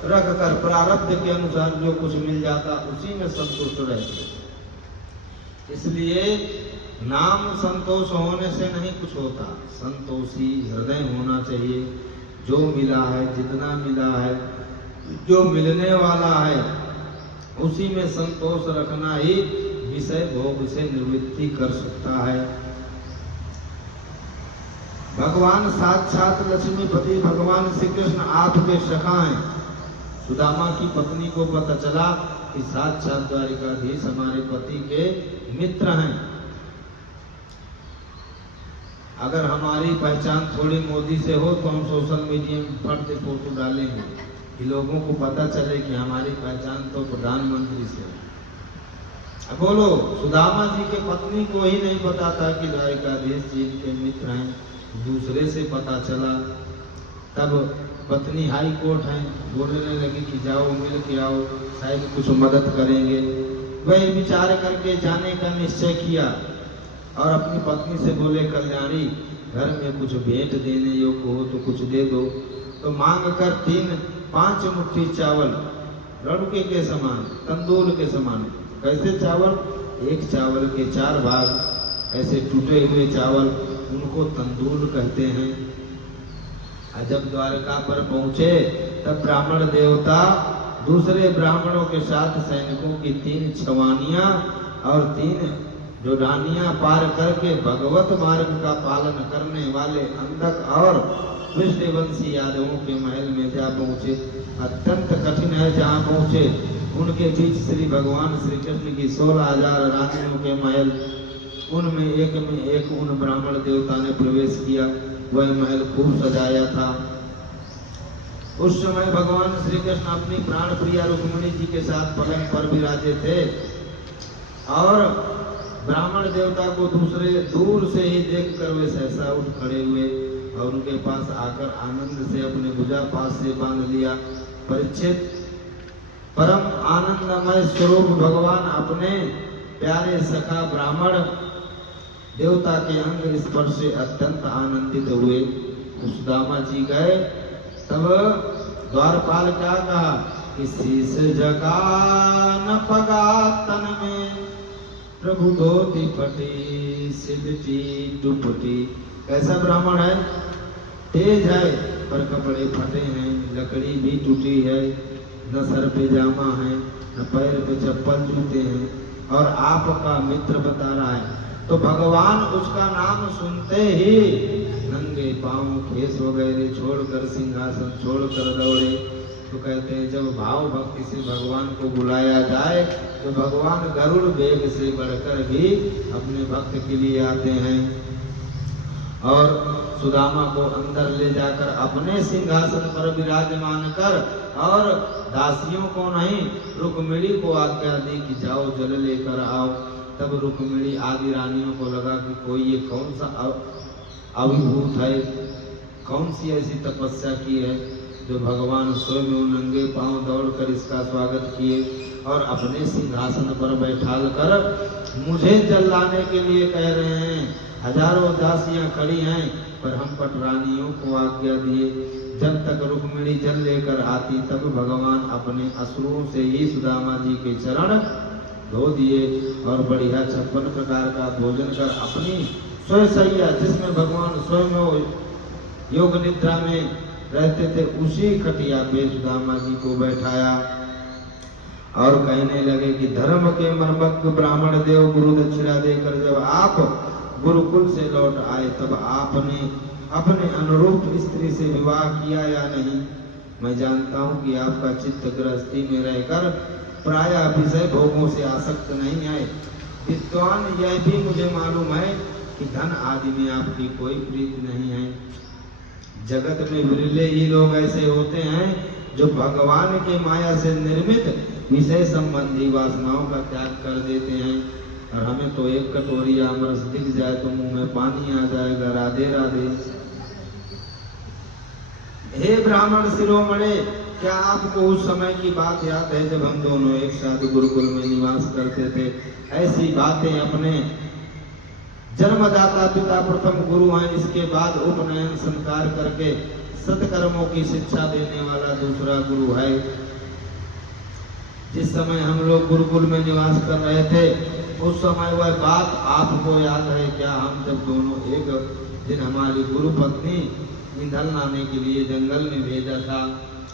रख कर प्रारब्ध के अनुसार जो कुछ मिल जाता उसी में संतुष्ट रहते। इसलिए नाम संतोष होने से नहीं कुछ होता, संतोषी हृदय होना चाहिए। जो मिला है, जितना मिला है, जो मिलने वाला है, उसी में संतोष रखना ही विषय भोग से निवृत्ति कर सकता है। भगवान साक्षात लक्ष्मीपति भगवान श्री कृष्ण आपके सखा हैं। सुदामा की पत्नी को पता चला कि साक्षात द्वारिकाधीश हमारे पति के मित्र हैं। अगर हमारी पहचान थोड़ी मोदी से हो तो हम सोशल मीडिया में फट से फोटो डालेंगे कि लोगों को पता चले कि हमारी पहचान तो प्रधानमंत्री से है। अब बोलो, सुदामा जी के पत्नी को ही नहीं पता था कि द्वारिकाधीश जी के मित्र हैं, दूसरे से पता चला। तब पत्नी हाई कोर्ट है, बोलने लगी कि जाओ मिल के आओ, शायद कुछ मदद करेंगे। वह विचार करके जाने का निश्चय किया और अपनी पत्नी से बोले, कल्याणी घर में कुछ भेंट देने योग्य हो तो कुछ दे दो। तो मांग कर 3-5 मुट्ठी चावल, रड़के के समान, तंदूर के समान। कैसे चावल? एक चावल के 4 भाग, ऐसे टूटे हुए चावल, उनको तंदूर कहते हैं। जब द्वारका पर पहुंचे तब ब्राह्मण देवता दूसरे ब्राह्मणों के साथ सैनिकों की 3 छवानियां और 3 जोड़ानियां पार करके भगवत मार्ग का पालन करने वाले अंधक और विष्णुवंशी यादवों के महल में जा पहुंचे। अत्यंत कठिन है जहां पहुंचे। उनके बीच श्री भगवान श्री कृष्ण की 16,000 रानियों के महल, उनमें एक उन ब्राह्मण देवता ने प्रवेश किया। वह महल खूब सजाया था। उस समय भगवान श्री कृष्ण अपनी प्राण प्रिया रुक्मिणी जी के साथ पलंग पर विराजे थे और ब्राह्मण देवता को दूर से ही देखकर वे सहसा उठ खड़े हुए और उनके पास आकर आनंद से अपने भुजा पास से बांध लिया। परीक्षित, परम आनंदमय स्वरूप भगवान अपने प्यारे सखा ब्राह्मण देवता के अंग स्पर्श से अत्यंत आनंदित हुए। सुदामा जी गए, तब द्वारपाल क्या कहा कि शीस जगा न पगा तन में, प्रभु धोती फटी सिलटी दुपटी। कैसा ब्राह्मण है? तेज है पर कपड़े फटे हैं, लकड़ी भी टूटी है, न सर पे जामा है, न पैर पे चप्पल जूते हैं, और आपका मित्र बता रहा है। तो भगवान उसका नाम सुनते ही नंगे पांव खेस वगैरह छोड़कर, सिंहासन छोड़कर दौड़े। तो कहते हैं जब भाव भक्ति से भगवान को बुलाया जाए तो भगवान गरुड़ वेग से बढ़कर भी अपने भक्त के लिए आते हैं। और सुदामा को अंदर ले जाकर अपने सिंहासन पर विराजमान कर, और दासियों को नहीं रुक्मिणी को आज्ञा दी कि जाओ जल लेकर आओ। तब रुक्मिणी आदि रानियों को लगा कि कोई ये कौन सा अभिभूत है, कौन सी ऐसी तपस्या की है जो भगवान स्वयं नंगे पांव दौड़कर इसका स्वागत किए और अपने सिंहासन पर बैठाल कर मुझे जल लाने के लिए कह रहे हैं। हजारों दासियां खड़ी हैं पर हम पटरानियों को आज्ञा दिए। जब तक रुक्मिणी जल लेकर आती तब भगवान अपने अश्रुओं से ही सुदामा जी के चरण धो दिए और बढ़िया 56 प्रकार का भोजन कर अपनी स्वयं जिसमें भगवान स्वयं योग निद्रा में रहते थे उसी खटिया पे सुदामा जी को बैठाया और कहने लगे कि धर्म के मर्मज्ञ ब्राह्मण देव गुरु दक्षिणा देकर जब आप गुरुकुल से लौट आए तब आपने अपने अनुरूप स्त्री से विवाह किया या नहीं? मैं जानता हूँ कि आपका चित्त गृहस्थी में रहकर प्रायः विषय भोगों से आसक्त नहीं है। विद्वान यह भी मुझे मालूम है कि धन आदि में आपकी कोई प्रीति नहीं है। जगत में विरले ही लोग ऐसे होते हैं जो भगवान के माया से निर्मित विषय संबंधी वासनाओं का त्याग कर देते हैं। और हमें तो एक कटोरी आमरस दिख जाए तो मुंह में पानी आ जाएगा। राधे राधे। हे ब्राह्मण शिरोमणे, क्या आपको उस समय की बात याद है जब हम दोनों एक साथ गुरुकुल में निवास करते थे? ऐसी बातें अपने जन्मदाता पिता प्रथम गुरु हैं, इसके बाद उपनयन संस्कार करके सत्कर्मों की शिक्षा देने वाला दूसरा गुरु है। जिस समय हम लोग गुरुकुल में निवास कर रहे थे उस समय वह बात आपको याद है क्या? हम जब दोनों एक दिन हमारी गुरु पत्नी ईंधन लाने के लिए जंगल में भेजा था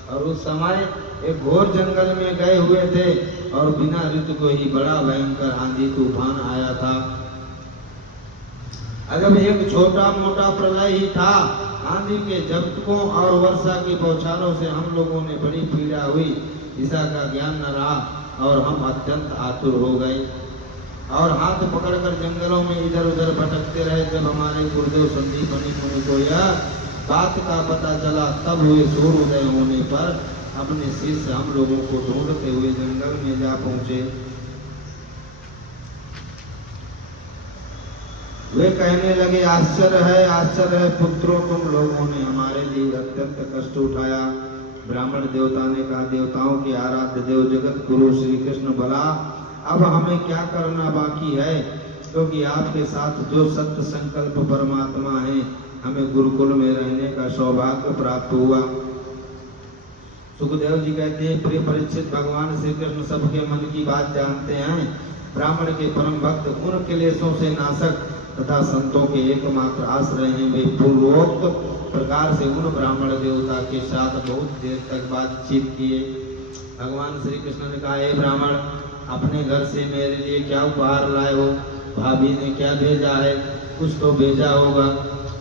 और उस समय एक घोर जंगल में गए हुए थे और बिना ऋतु को ही बड़ा भयंकर आंधी तूफान आया था। अगर एक छोटा मोटा प्रलय ही था। आंधी के झपटों और वर्षा की बौछारों से हम लोगों ने बड़ी पीड़ा हुई। दिशा का ज्ञान न रहा और हम अत्यंत आतुर हो गए और हाथ पकड़कर जंगलों में इधर उधर भटकते रहे। जब हमारे गुरुदेव संदीपनी मुनि को यह बात का पता चला तब हुए सूर्योदय होने पर अपने शिष्य हम लोगों को ढूंढते हुए जंगल में जा पहुंचे। वे कहने लगे आश्चर्य है पुत्रों, तुम लोगों ने हमारे लिए अत्यंत कष्ट उठाया। ब्राह्मण देवता ने कहा, देवताओं के आराध्य देव जगत गुरु श्री कृष्ण भला अब हमें क्या करना बाकी है, क्योंकि आपके साथ जो सत्य संकल्प परमात्मा है हमें गुरुकुल में रहने का सौभाग्य प्राप्त हुआ। सुखदेव जी कहते हैं, प्रिय परीक्षित, भगवान श्री कृष्ण सबके मन की बात जानते हैं। ब्राह्मण के परम भक्त उन क्लेशों से नाशक तथा संतों के एकमात्र आश्रय हैं। वे पूर्वोक्त प्रकार से उन ब्राह्मण देवता के साथ बहुत देर तक बातचीत किए। भगवान श्री कृष्ण ने कहा, हे ब्राह्मण, अपने घर से मेरे लिए क्या उपहार लाए हो? भाभी ने क्या भेजा है? कुछ तो भेजा होगा।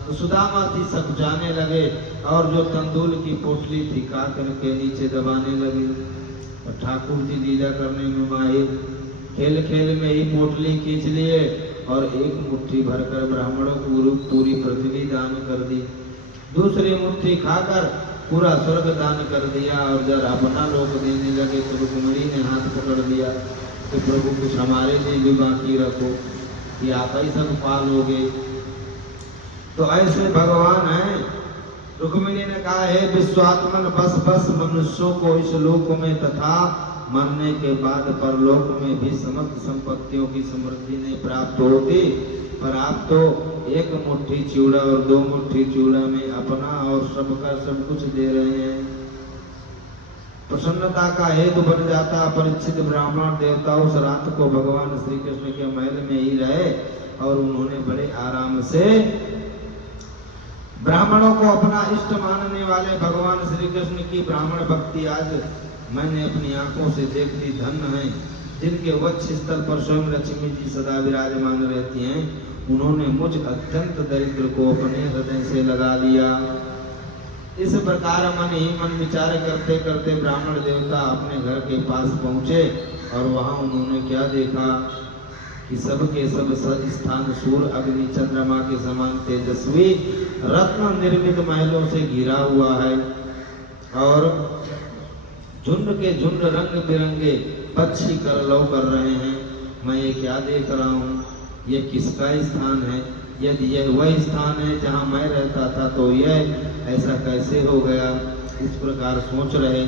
तो सुदामा जी सब जाने लगे और जो तंदूल की पोटली थी काकर के नीचे दबाने लगे। और ठाकुर जी लीला करने में माहिर, खेल खेल में ही पोटली खींच लिए और एक मुट्ठी भरकर ब्राह्मणों को पूरी पृथ्वी दान कर दी। दूसरी मुट्ठी खाकर पूरा स्वर्ग दान कर दिया और जब अपना लोक देने लगे तो रुक्मिणी ने हाथ पकड़ लिया कि प्रभु कुछ हमारे लिए भी बाकी रखो कि आप ही सब पालोगे। तो ऐसे भगवान हैं। रुक्मिणी ने कहा, हे विश्वात्मन, बस मनुष्यों को इस लोक में तथा मरने के बाद परलोक में भी समस्त संपत्तियों की समृद्धि नहीं प्राप्त होती, पर आप तो एक मुट्ठी चिवड़ा और 2 मुट्ठी चिवड़ा में अपना और सबका सब कुछ दे रहे हैं। प्रसन्नता का हेतु बन जाता। परीक्षित ब्राह्मण देवता उस रात को भगवान श्री कृष्ण के महल में ही रहे और उन्होंने बड़े आराम से ब्राह्मणों को अपना इष्ट मानने वाले भगवान श्री कृष्ण की ब्राह्मण भक्ति आज मैंने अपनी आंखों से देख ली। धन्य है जिनके वक्ष स्थल पर स्वयं लक्ष्मी जी सदा विराजमान रहती हैं। उन्होंने मुझ अत्यंत दरिद्र को अपने हृदय से लगा लिया। इस प्रकार मन ही मन विचार करते करते ब्राह्मण देवता अपने घर के पास पहुंचे और वहां उन्होंने क्या देखा कि सबके सब स्थान सूर्य अग्नि चंद्रमा के समान तेजस्वी रत्न निर्मित महलों से घिरा हुआ है और झुंड के झुंड रंग बिरंगे पक्षी करलव कर रहे हैं। मैं ये क्या देख रहा हूँ, ये किसका स्थान है? यदि यह वह स्थान है जहाँ मैं रहता था तो यह ऐसा कैसे हो गया? इस प्रकार सोच रहे।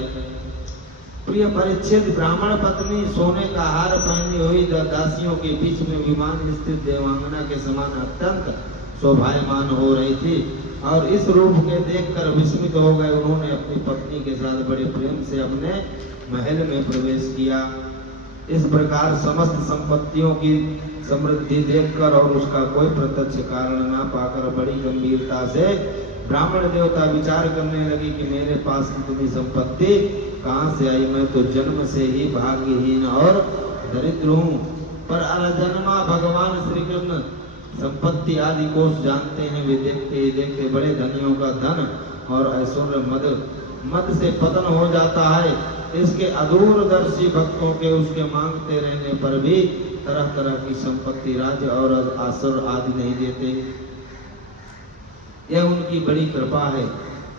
प्रिय परीक्षित, ब्राह्मण पत्नी सोने का हार पहनी हुई दासियों के बीच में विमान स्थित देवांगना के समान अत्यंत शोभायमान हो रही थी और इस रूप के देखकर विस्मित हो गए। उन्होंने अपनी पत्नी के साथ बड़े प्रेम से अपने महल में प्रवेश किया। इस प्रकार समस्त संपत्तियों की समृद्धि देखकर और उसका कोई प्रत्यक्ष कारण न पाकर बड़ी गंभीरता से ब्राह्मण देवता विचार करने लगे कि मेरे पास इतनी संपत्ति कहाँ से आई? मैं तो जन्म से ही भाग्यहीन और दरिद्र हूँ। पर अनजन्मा भगवान श्री कृष्ण संपत्ति आदि को जानते हैं। वे देखते ही देखते बड़े धनियों का धन और ऐश्वर्य मद से पतन हो जाता है। इसके अदूरदर्शी भक्तों के उसके मांगते रहने पर भी तरह तरह की संपत्ति, राज्य और आसुर आदि नहीं देते। यह उनकी बड़ी कृपा है।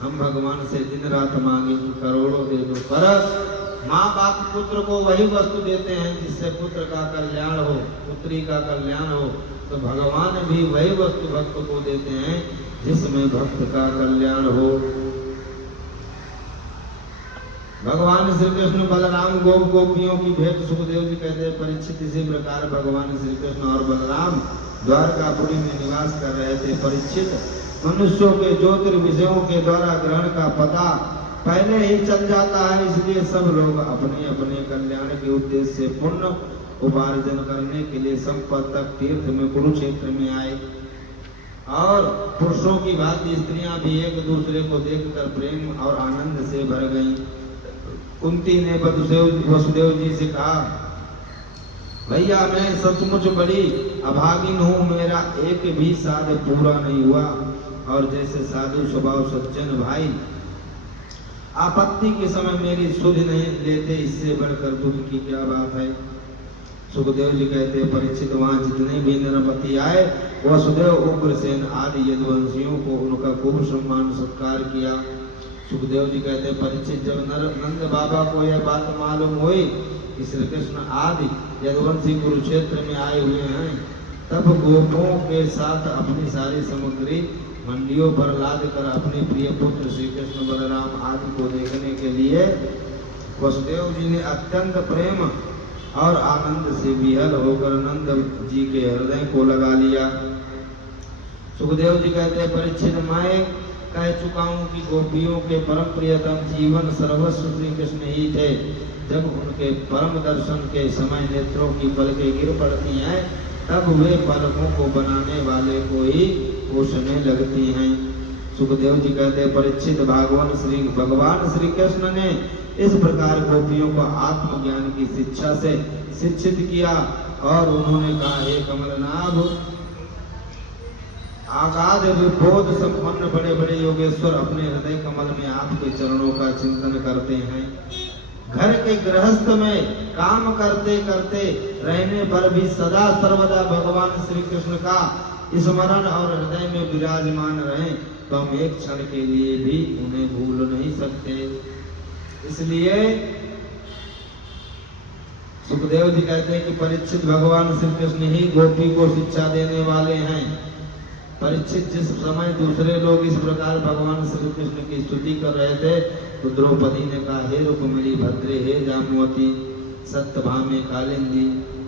हम भगवान से दिन रात मांगे कि करोड़ों दे दो, पर माँ बाप पुत्र को वही वस्तु देते हैं जिससे पुत्र का कल्याण हो, पुत्री का कल्याण हो। तो भगवान भी वही वस्तु भक्त को देते हैं जिसमें भक्त का कल्याण हो। भगवान श्री कृष्ण बलराम गोपियों की भेंट सुखदेव जी कहते हैं, परीक्षित इसी प्रकार भगवान श्री कृष्ण और बलराम द्वारकापुरी में निवास कर रहे थे। परीक्षित, मनुष्यों के ज्योतिर्विषयों के द्वारा ग्रहण का पता पहले ही चल जाता है, इसलिए सब लोग अपने अपने कल्याण के उद्देश्य से पुण्य उपार्जन करने के लिए संपत्तक तीर्थ में कुरुक्षेत्र में आए। और पुरुषों की भांति स्त्रियां भी एक दूसरे को देखकर प्रेम और आनंद से भर गईं। कुंती ने वसुदेव जी से कहा, भैया मैं सचमुच बड़ी अभागिन हूँ, मेरा एक भी साध पूरा नहीं हुआ। और जैसे साधु स्वभाव सज्जन भाई आपत्ति के समय मेरी सुध नहीं लेते, इससे बढ़कर दुख की क्या बात है। सुखदेव जी कहते, परीक्षित वहां जितने भी नरपति आए वसुदेव, उग्रसेन आदि यदुवंशियों को उनका खूब सम्मान सत्कार किया। सुखदेव जी कहते, परीक्षित जब नंद बाबा को यह बात मालूम हुई कि श्री कृष्ण आदि यदुवंशी कुरुक्षेत्र में आए हुए हैं, तब गोपों के साथ अपनी सारी सामग्री मंडियों पर लाद कर अपने प्रिय पुत्र श्री कृष्ण बलराम आदि को देखने के लिए वसुदेव जी ने अत्यंत प्रेम और आनंद से विहल होकर नंद जी के हृदय को लगा लिया। सुखदेव जी कहते हैं, परीक्षित मैं कह चुका हूँ कि गोपियों के परम प्रियतम जीवन सर्वस्व श्री कृष्ण ही थे। जब उनके परम दर्शन के समय नेत्रों की पलकें गिर पड़ती हैं, तब वे पलकों को बनाने वाले को ही पोषने लगती हैं। सुखदेव जी कहते हैं, परीक्षित भगवान श्री कृष्ण ने इस प्रकार गोपियों को आत्मज्ञान की शिक्षा से शिक्षित किया और उन्होंने कहा, हे कमलनाभ, आगाध विबोध संपन्न बड़े बड़े योगेश्वर अपने हृदय कमल में आपके चरणों का चिंतन करते हैं। घर के गृहस्थ में काम करते करते रहने पर भी सदा सर्वदा भगवान श्री कृष्ण का स्मरण और हृदय में विराजमान रहे, तो हम एक क्षण के लिए भी उन्हें भूल नहीं सकते। इसलिए सुखदेव जी कहते हैं कि परीक्षित भगवान श्री कृष्ण ही गोपी को शिक्षा देने वाले हैं। परीक्षित, जिस समय दूसरे लोग इस प्रकार भगवान श्री कृष्ण की स्तुति कर रहे थे, तो द्रौपदी ने कहा, हे रुक्मिणी भद्रे, हे जाम्बवती, सत्यभामे कालिंदी,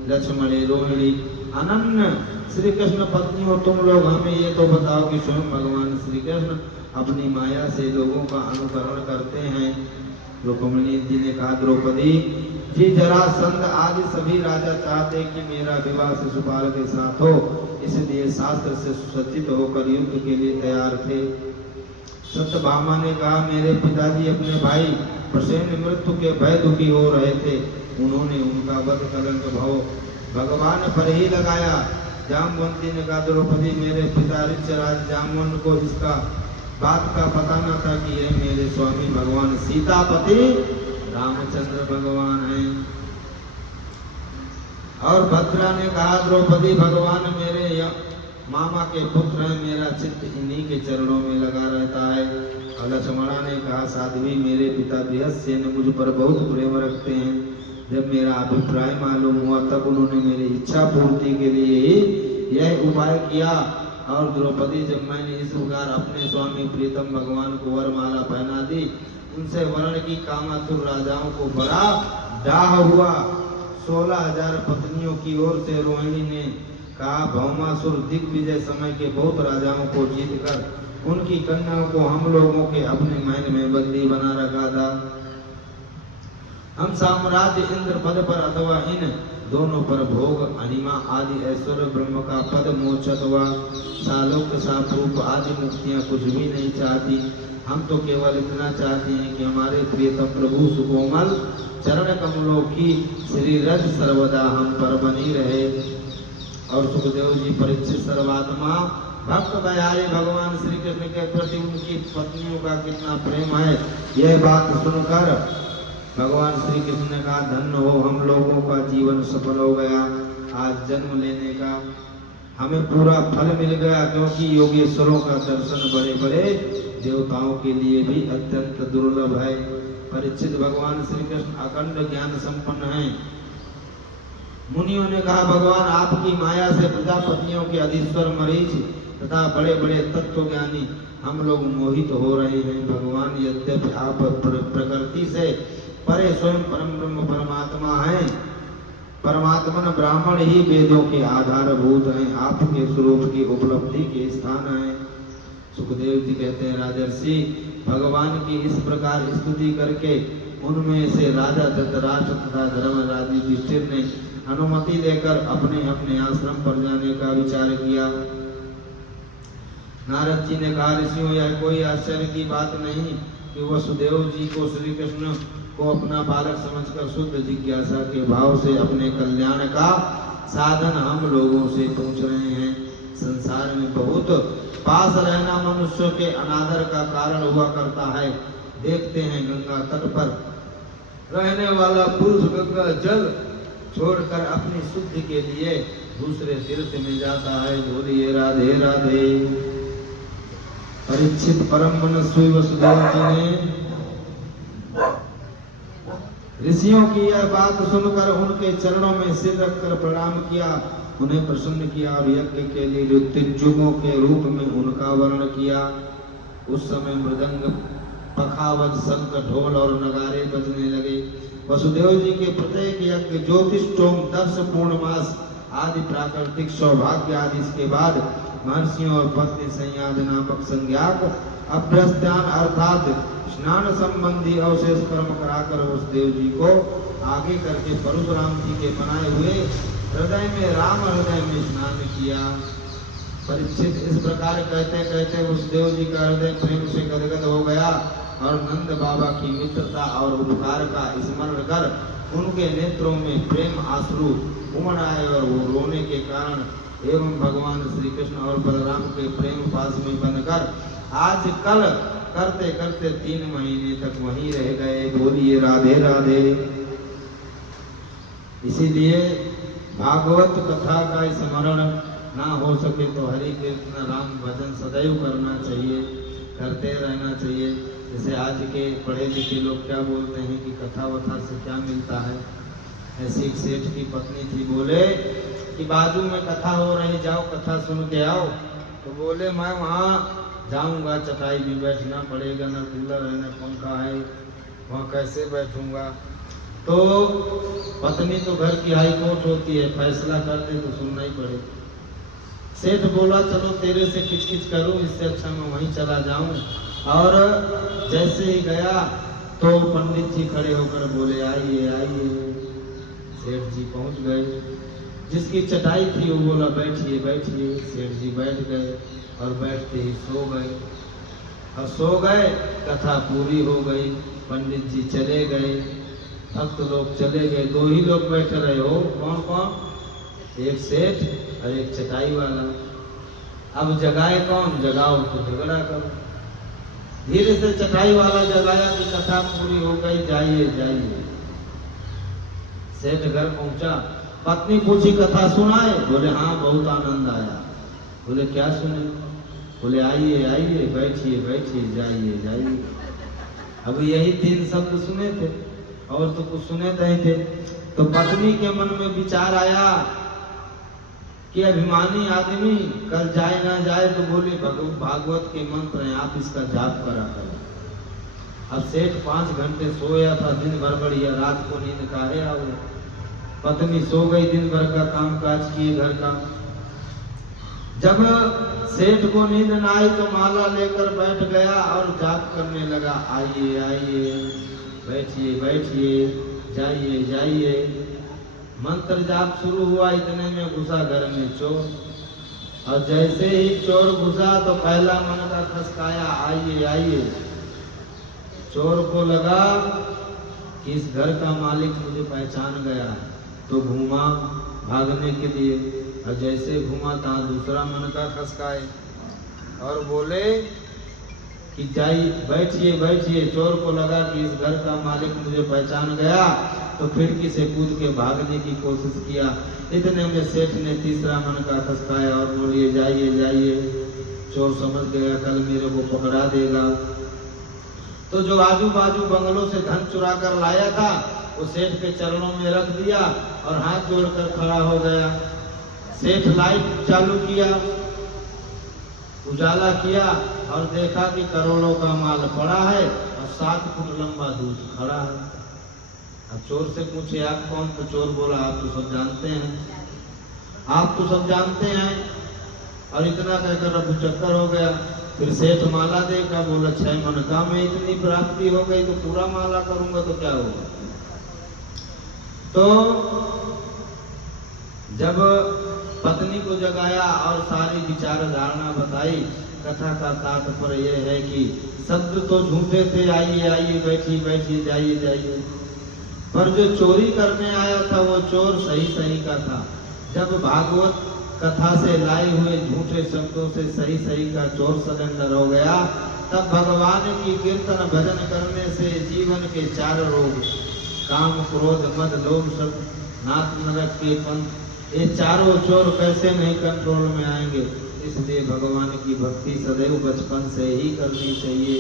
लक्ष्मणे रोहिणी, अनन्य श्री कृष्ण पत्नियों, तुम लोग हमें ये तो बताओ कि स्वयं भगवान श्री कृष्ण अपनी माया से लोगों का अनुकरण करते हैं रुक्मिणी जी ने कहा द्रौपदी जी जरासंध आदि सभी राजा चाहते कि मेरा विवाह शिशुपाल के साथ हो, इसलिए शास्त्र से सुसज्जित होकर युद्ध के लिए तैयार थे। सत्यभामा ने कहा मेरे पिताजी अपने भाई प्रसेन मृत्यु के भय दुखी हो रहे थे, उन्होंने उनका वध कलंक भाव भगवान पर ही लगाया। जामवंती ने कहा द्रौपदी मेरे पिता ऋक्षराज जामवंत को इसका बात का पता न था कि यह मेरे स्वामी भगवान सीतापति रामचंद्र भगवान हैं। और भद्रा ने कहा द्रौपदी भगवान मेरे मामा के पुत्र हैं, मेरा चित्त इन्हीं के चरणों में लगा रहता है। और लक्ष्मणा ने कहा साध्वी मेरे पिता बृहस्सेन मुझ पर बहुत प्रेम रखते हैं, जब मेरा अभिप्राय मालूम हुआ तब उन्होंने मेरी इच्छा पूर्ति के लिए ही यह उपाय किया। और द्रौपदी जब मैंने इस प्रकार अपने स्वामी प्रीतम भगवान को वरमाला पहना दी, उनसे वर्ण की कामातुर राजाओं को बड़ा डाह हुआ। 16,000 पत्नियों की ओर से रोहिणी ने कहा भौमासुर दिग्विजय समय के बहुत राजाओं को जीतकर उनकी कन्याओं को हम लोगों के अपने महल में बंदी बना रखा था। हम साम्राज्य इंद्र पद पर अथवा इन दोनों पर भोग अनिमा आदि ऐश्वर्य ब्रह्म का पद मोक्ष अथवा सालोक सारूप आदि मुक्तियां कुछ भी नहीं चाहती। हम तो केवल इतना चाहते हैं कि हमारे प्रियतम प्रभु सुकोमल चरण कमलों की श्री रज सर्वदा हम पर बनी रहे। और सुखदेव जी परीक्षित सर्वात्मा भक्त बयारे भगवान श्री कृष्ण के प्रति उनकी पत्नियों का कितना प्रेम है, यह बात सुनकर भगवान श्री कृष्ण ने कहा धन्य हो हम लोगों का जीवन सफल हो गया, आज जन्म लेने का हमें पूरा फल मिल गया, क्योंकि योगेश्वरों का दर्शन बड़े बड़े देवताओं के लिए भी अत्यंत दुर्लभ है। परीक्षित भगवान श्री कृष्ण अखंड ज्ञान संपन्न हैं। मुनियों ने कहा भगवान आपकी माया से प्रजापतियों के अधीश्वर मरीच तथा बड़े बड़े तत्वज्ञानी हम लोग मोहित हो रहे हैं। भगवान यद्यपि आप प्रकृति से परे स्वयं परम ब्रह्म परमात्मा हैं, परमात्मन ब्राह्मण ही वेदों के आधारभूत हैं, आपके स्वरूप की उपलब्धि के स्थान हैं। सुखदेव जी कहते हैं राजर्षि भगवान की इस प्रकार स्तुति करके उनमें से राजा धृतराष्ट्र तथा धर्मराज युधिष्ठिर ने अनुमति देकर अपने अपने आश्रम पर जाने का विचार किया। नारद जी ने कहा ऋषियों यह कोई आश्चर्य की बात नहीं कि वसुदेव जी को श्री कृष्ण को अपना बालक समझकर शुद्ध जिज्ञासा के भाव से अपने कल्याण का साधन हम लोगों से पूछ रहे हैं। संसार में बहुत पास रहना मनुष्य के अनादर का कारण हुआ करता है। देखते हैं गंगा तट पर रहने वाला पुरुष गंगा जल छोड़कर अपनी शुद्धि के लिए दूसरे तीर्थ में जाता है। बोलिए राधे राधे। परीक्षित परम मनस्वी वसुदेव जी ने ऋषियों की यह बात सुनकर उनके चरणों में सिर रखकर प्रणाम किया, उन्हें प्रसन्न किया और यज्ञ के लिए ऋत्विजों के रूप में उनका वर्णन किया। उस समय मृदंग पखावज शंख ढोल और नगारे बजने लगे। वसुदेव जी के प्रत्येक यज्ञ ज्योतिषोम दर्श पूर्णमास आदि प्राकृतिक सौभाग्य आदि इसके बाद महर्षियों और पत्नी संयाद नामक संज्ञाक अभ्यस्त्यान अर्थात स्नान संबंधी अवशेष कर्म कराकर वसुदेव जी को आगे करके परशुराम जी के बनाए हुए हृदय में राम हृदय में स्नान किया। परीक्षित इस प्रकार कहते कहते वसुदेव जी का हृदय प्रेम से गदगद हो गया और नंद बाबा की मित्रता और उपकार का स्मरण कर उनके नेत्रों में प्रेम आंसू उमड़ आए और वो रोने के कारण एवं भगवान श्री कृष्ण और बलराम के प्रेम पास में बनकर आज कल करते करते 3 महीने तक वहीं रह गए। बोलिए राधे राधे। इसीलिए भागवत कथा का स्मरण ना हो सके तो हरि कीर्तन राम भजन सदैव करना चाहिए, करते रहना चाहिए। जैसे आज के पढ़े लिखे लोग क्या बोलते हैं कि कथा वथा से क्या मिलता है। ऐसी एक सेठ की पत्नी थी, बोले कि बाजू में कथा हो रही, जाओ कथा सुन के आओ। तो बोले मैं वहाँ जाऊँगा, चटाई भी बैठना पड़ेगा, न कूलर है न पंखा है, वहाँ कैसे बैठूँगा। तो पत्नी तो घर की हाई कोर्ट होती है, फैसला कर दे तो सुनना ही पड़ेगा। सेठ बोला चलो तेरे से किचकिच करूं, इससे अच्छा मैं वहीं चला जाऊं। और जैसे ही गया तो पंडित जी खड़े होकर बोले आइए आइए। सेठ जी पहुंच गए, जिसकी चटाई थी वो बोला बैठिए बैठिए। सेठ जी बैठ गए और बैठते ही सो गए। और सो गए, कथा पूरी हो गई, पंडित जी चले गए, भक्त लोग चले गए, दो ही लोग बैठे रहे। हो कौन कौन? एक सेठ और एक चटाई वाला। अब जगाए कौन? जगाओ तो झगड़ा करो। धीरे से चटाई वाला जगाया कि कथा पूरी हो गई, जाइए जाइए। सेठ घर पहुंचा, पत्नी पूछी कथा सुनाए? बोले हाँ बहुत आनंद आया। बोले क्या सुने? बोले आइए आइए, बैठिए बैठिए, जाइए जाइए। अब यही 3 शब्द सुने थे और तो कुछ सुने नहीं थे। तो पत्नी के मन में विचार आया कि अभिमानी आदमी कल जाए ना जाए, तो बोले भागवत के मंत्र हैं, आप इसका जाप करा करो। अब सेठ 5 घंटे सोया था, दिन भर बढ़िया, रात को नींद काहे आओ। पत्नी सो गई, दिन भर का काम काज किए घर का। जब सेठ को नींद न आई तो माला लेकर बैठ गया और जाप करने लगा, आइए आइए, बैठिए बैठिए, जाइए जाइए। मंत्र जाप शुरू हुआ, इतने में घुसा घर में चोर। और जैसे ही चोर घुसा तो पहला मन का खसकाया, आइए आइए। चोर को लगा कि इस घर का मालिक मुझे पहचान गया, तो घूमा भागने के लिए। और जैसे घूमा था दूसरा मन का खसकाए और बोले कि जाइए बैठिए बैठिए। चोर को लगा कि इस घर का मालिक मुझे पहचान गया, तो खिड़की से कूद के भागने की कोशिश किया। इतने में सेठ ने तीसरा मन का खसकाया और बोलिए जाइए जाइए। चोर समझ गया कल मेरे को पकड़ा देगा, तो जो आजू बाजू बंगलों से धन चुरा कर लाया था वो सेठ के चरणों में रख दिया और हाथ जोड़कर खड़ा हो गया। सेठ लाइट चालू किया, उजाला किया और देखा कि करोड़ों का माल पड़ा है और 7 फुट लंबा दूध खड़ा है। अब चोर से पूछे आप कौन? तो चोर बोला आप तो सब जानते हैं, आप तो सब जानते हैं। और इतना कहकर अब चक्कर हो गया। फिर सेठ माला देखा, बोला 6 मन का में इतनी प्राप्ति हो गई तो पूरा माला करूंगा तो क्या होगा। तो जब पत्नी को जगाया और सारी विचार धारणा बताई, कथा का तात्पर्य यह है कि शब्द तो झूठे थे, आइए आइए, बैठिए बैठिए, जाइए जाइए, पर जो चोरी करने आया था वो चोर सही सही का था। जब भागवत कथा से लाए हुए झूठे शब्दों से सही सही का चोर सरेंडर हो गया, तब भगवान की कीर्तन भजन करने से जीवन के 4 रोग, काम क्रोध मद लोभ सब नाथ नरक के पंथ, ये चारों चोर कैसे नहीं कंट्रोल में आएंगे। इसलिए भगवान की भक्ति सदैव बचपन से ही करनी चाहिए।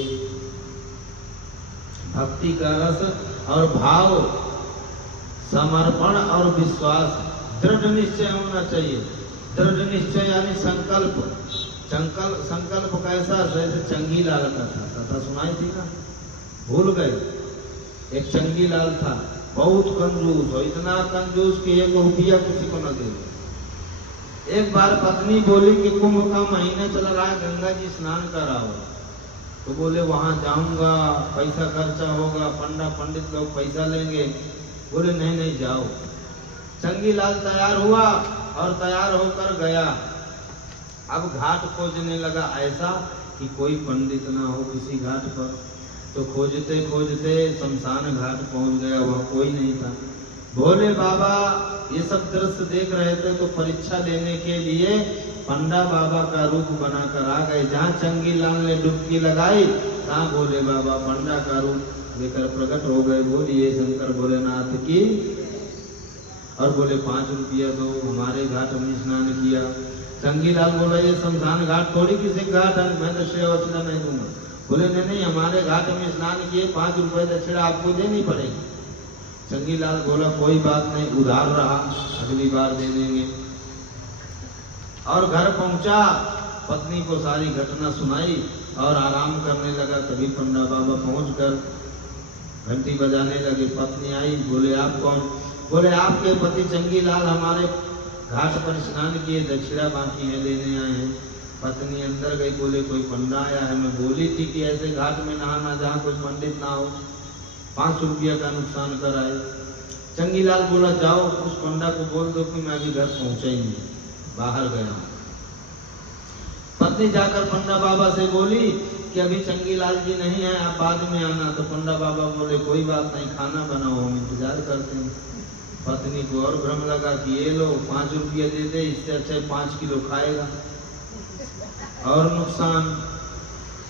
भक्ति का रस और भाव, समर्पण और विश्वास, दृढ़ निश्चय होना चाहिए। दृढ़ निश्चय यानी संकल्प। संकल्प कैसा? जैसे चंगी लाल का था, कथा सुनाई थी ना, भूल गए। एक चंगी लाल था, बहुत कंजूस हो, इतना कंजूस कि 1 रुपया किसी को न दे। एक बार पत्नी बोली कि कुंभ का महीना चल रहा है, गंगा जी स्नान कराओ। तो बोले वहां जाऊंगा, पैसा खर्चा होगा, पंडित लोग पैसा लेंगे। बोले नहीं नहीं जाओ। चंगी लाल तैयार हुआ और तैयार होकर गया। अब घाट खोजने लगा ऐसा कि कोई पंडित ना हो किसी घाट पर। तो खोजते खोजते शमशान घाट पहुंच गया, वहां कोई नहीं था। भोले बाबा ये सब दृश्य देख रहे थे तो परीक्षा लेने के लिए पंडा बाबा का रूप बनाकर आ गए। जहाँ चंगी लाल ने डुबकी लगाई तहाँ भोले बाबा पंडा का रूप लेकर प्रकट हो गए। बोलिए शंकर भोलेनाथ की। और बोले 5 रुपया दो, हमारे घाट में स्नान किया। चंगी लाल बोला ये शमशान घाट थोड़ी किसी घाट है, मैं दक्षिणा वचना नहीं दूंगा। बोले नहीं हमारे घाट में स्नान किए, 5 रुपए दक्षिणा आपको देनी पड़ेगी। चंगी लाल बोला कोई बात नहीं, उधार रहा, अगली बार दे देंगे। और घर पहुंचा, पत्नी को सारी घटना सुनाई और आराम करने लगा। तभी पंडा बाबा पहुंचकर घंटी बजाने लगे। पत्नी आई, बोले आप कौन? बोले आपके पति चंगी लाल हमारे घाट पर स्नान किए, दक्षिणा बाकी है, लेने आए हैं। पत्नी अंदर गई, बोले कोई पंडा आया है। मैं बोली थी कि ऐसे घाट में नहाना जहाँ कोई पंडित ना हो। 5 रुपया का नुकसान कराए। चंगीलाल बोला जाओ उस पंडा को बोल दो कि मैं अभी घर पहुंचा ही नहीं, बाहर गया हूं। पत्नी जाकर पंडा बाबा से बोली कि अभी चंगीलाल जी नहीं है, आप बाद में आना। तो पंडा बाबा बोले कोई बात नहीं, खाना बनाओ, हम इंतजार करते हैं। पत्नी को और भ्रम लगा कि ये लो 5 रुपये दे दे, इससे अच्छा 5 किलो खाएगा और नुकसान।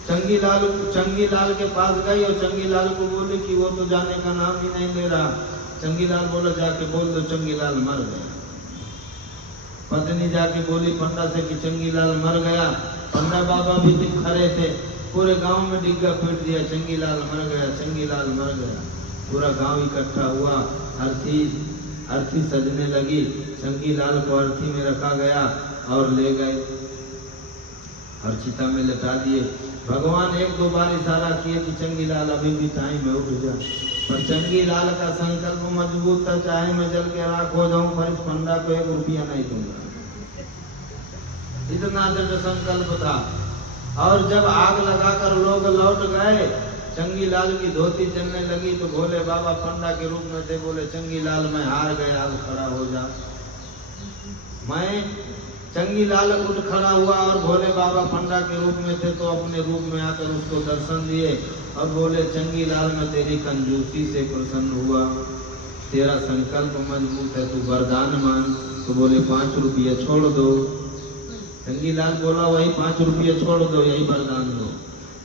चंगीलाल के पास गई और चंगीलाल को बोली कि वो तो जाने का नाम ही नहीं ले रहा। चंगीलाल बोला जाके बोल दो चंगीलाल मर गया। पत्नी जाके बोली पंडा से कि चंगीलाल मर गया। पंडा बाबा भी दिख खड़े थे, पूरे गांव में डिग्गा पीट दिया, चंगीलाल मर गया, चंगीलाल मर गया। पूरा गांव इकट्ठा हुआ, अर्थी सजने लगी। चंगीलाल को अर्थी में रखा गया और ले गए और चिता में लटा दिए। भगवान 1-2 बार इशारा किए कि चंगीलाल अभी भी टाइम है, उठ जा। पर चंगीलाल का संकल्प मजबूत था, चाहे मैं जल के राख हो जाऊं पर इस पंडा को 1 रुपया नहीं दूंगा, इतना दृढ़ संकल्प था। और जब आग लगाकर लोग लौट गए, चंगीलाल की धोती जलने लगी तो भोले बाबा पंडा के रूप में थे, बोले चंगीलाल मैं हार गया, अब खड़ा हो जा। मैं चंगीलाल उठ खड़ा हुआ और भोले बाबा पंडा के रूप में थे तो अपने रूप में आकर उसको दर्शन दिए और बोले चंगीलाल मैं तेरी कंजूसी से प्रसन्न हुआ, तेरा संकल्प मजबूत है, तू वरदान मांग। तो बोले 5 रुपया छोड़ दो। चंगीलाल बोला वही 5 रुपया छोड़ दो, यही वरदान दो।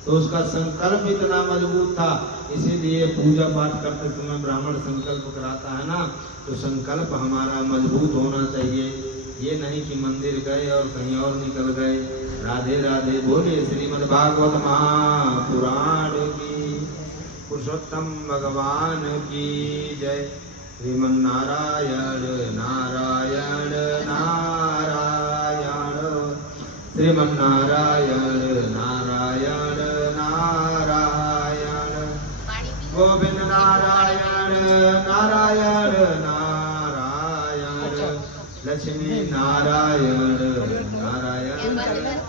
तो उसका संकल्प इतना मजबूत था, इसीलिए पूजा पाठ करते समय ब्राह्मण संकल्प कराता है ना, तो संकल्प हमारा मजबूत होना चाहिए। ये नहीं कि मंदिर गए और कहीं और निकल गए। राधे राधे। बोले श्रीमद् भागवत महापुराण की, पुरुषोत्तम भगवान की जय। श्रीमन्नारायण नारायण नारायण, श्रीमन्नारायण नारायण नारायण, गोविंद नारायण नारायण नारायण, लक्ष्मी नारायण नारायण नारायण।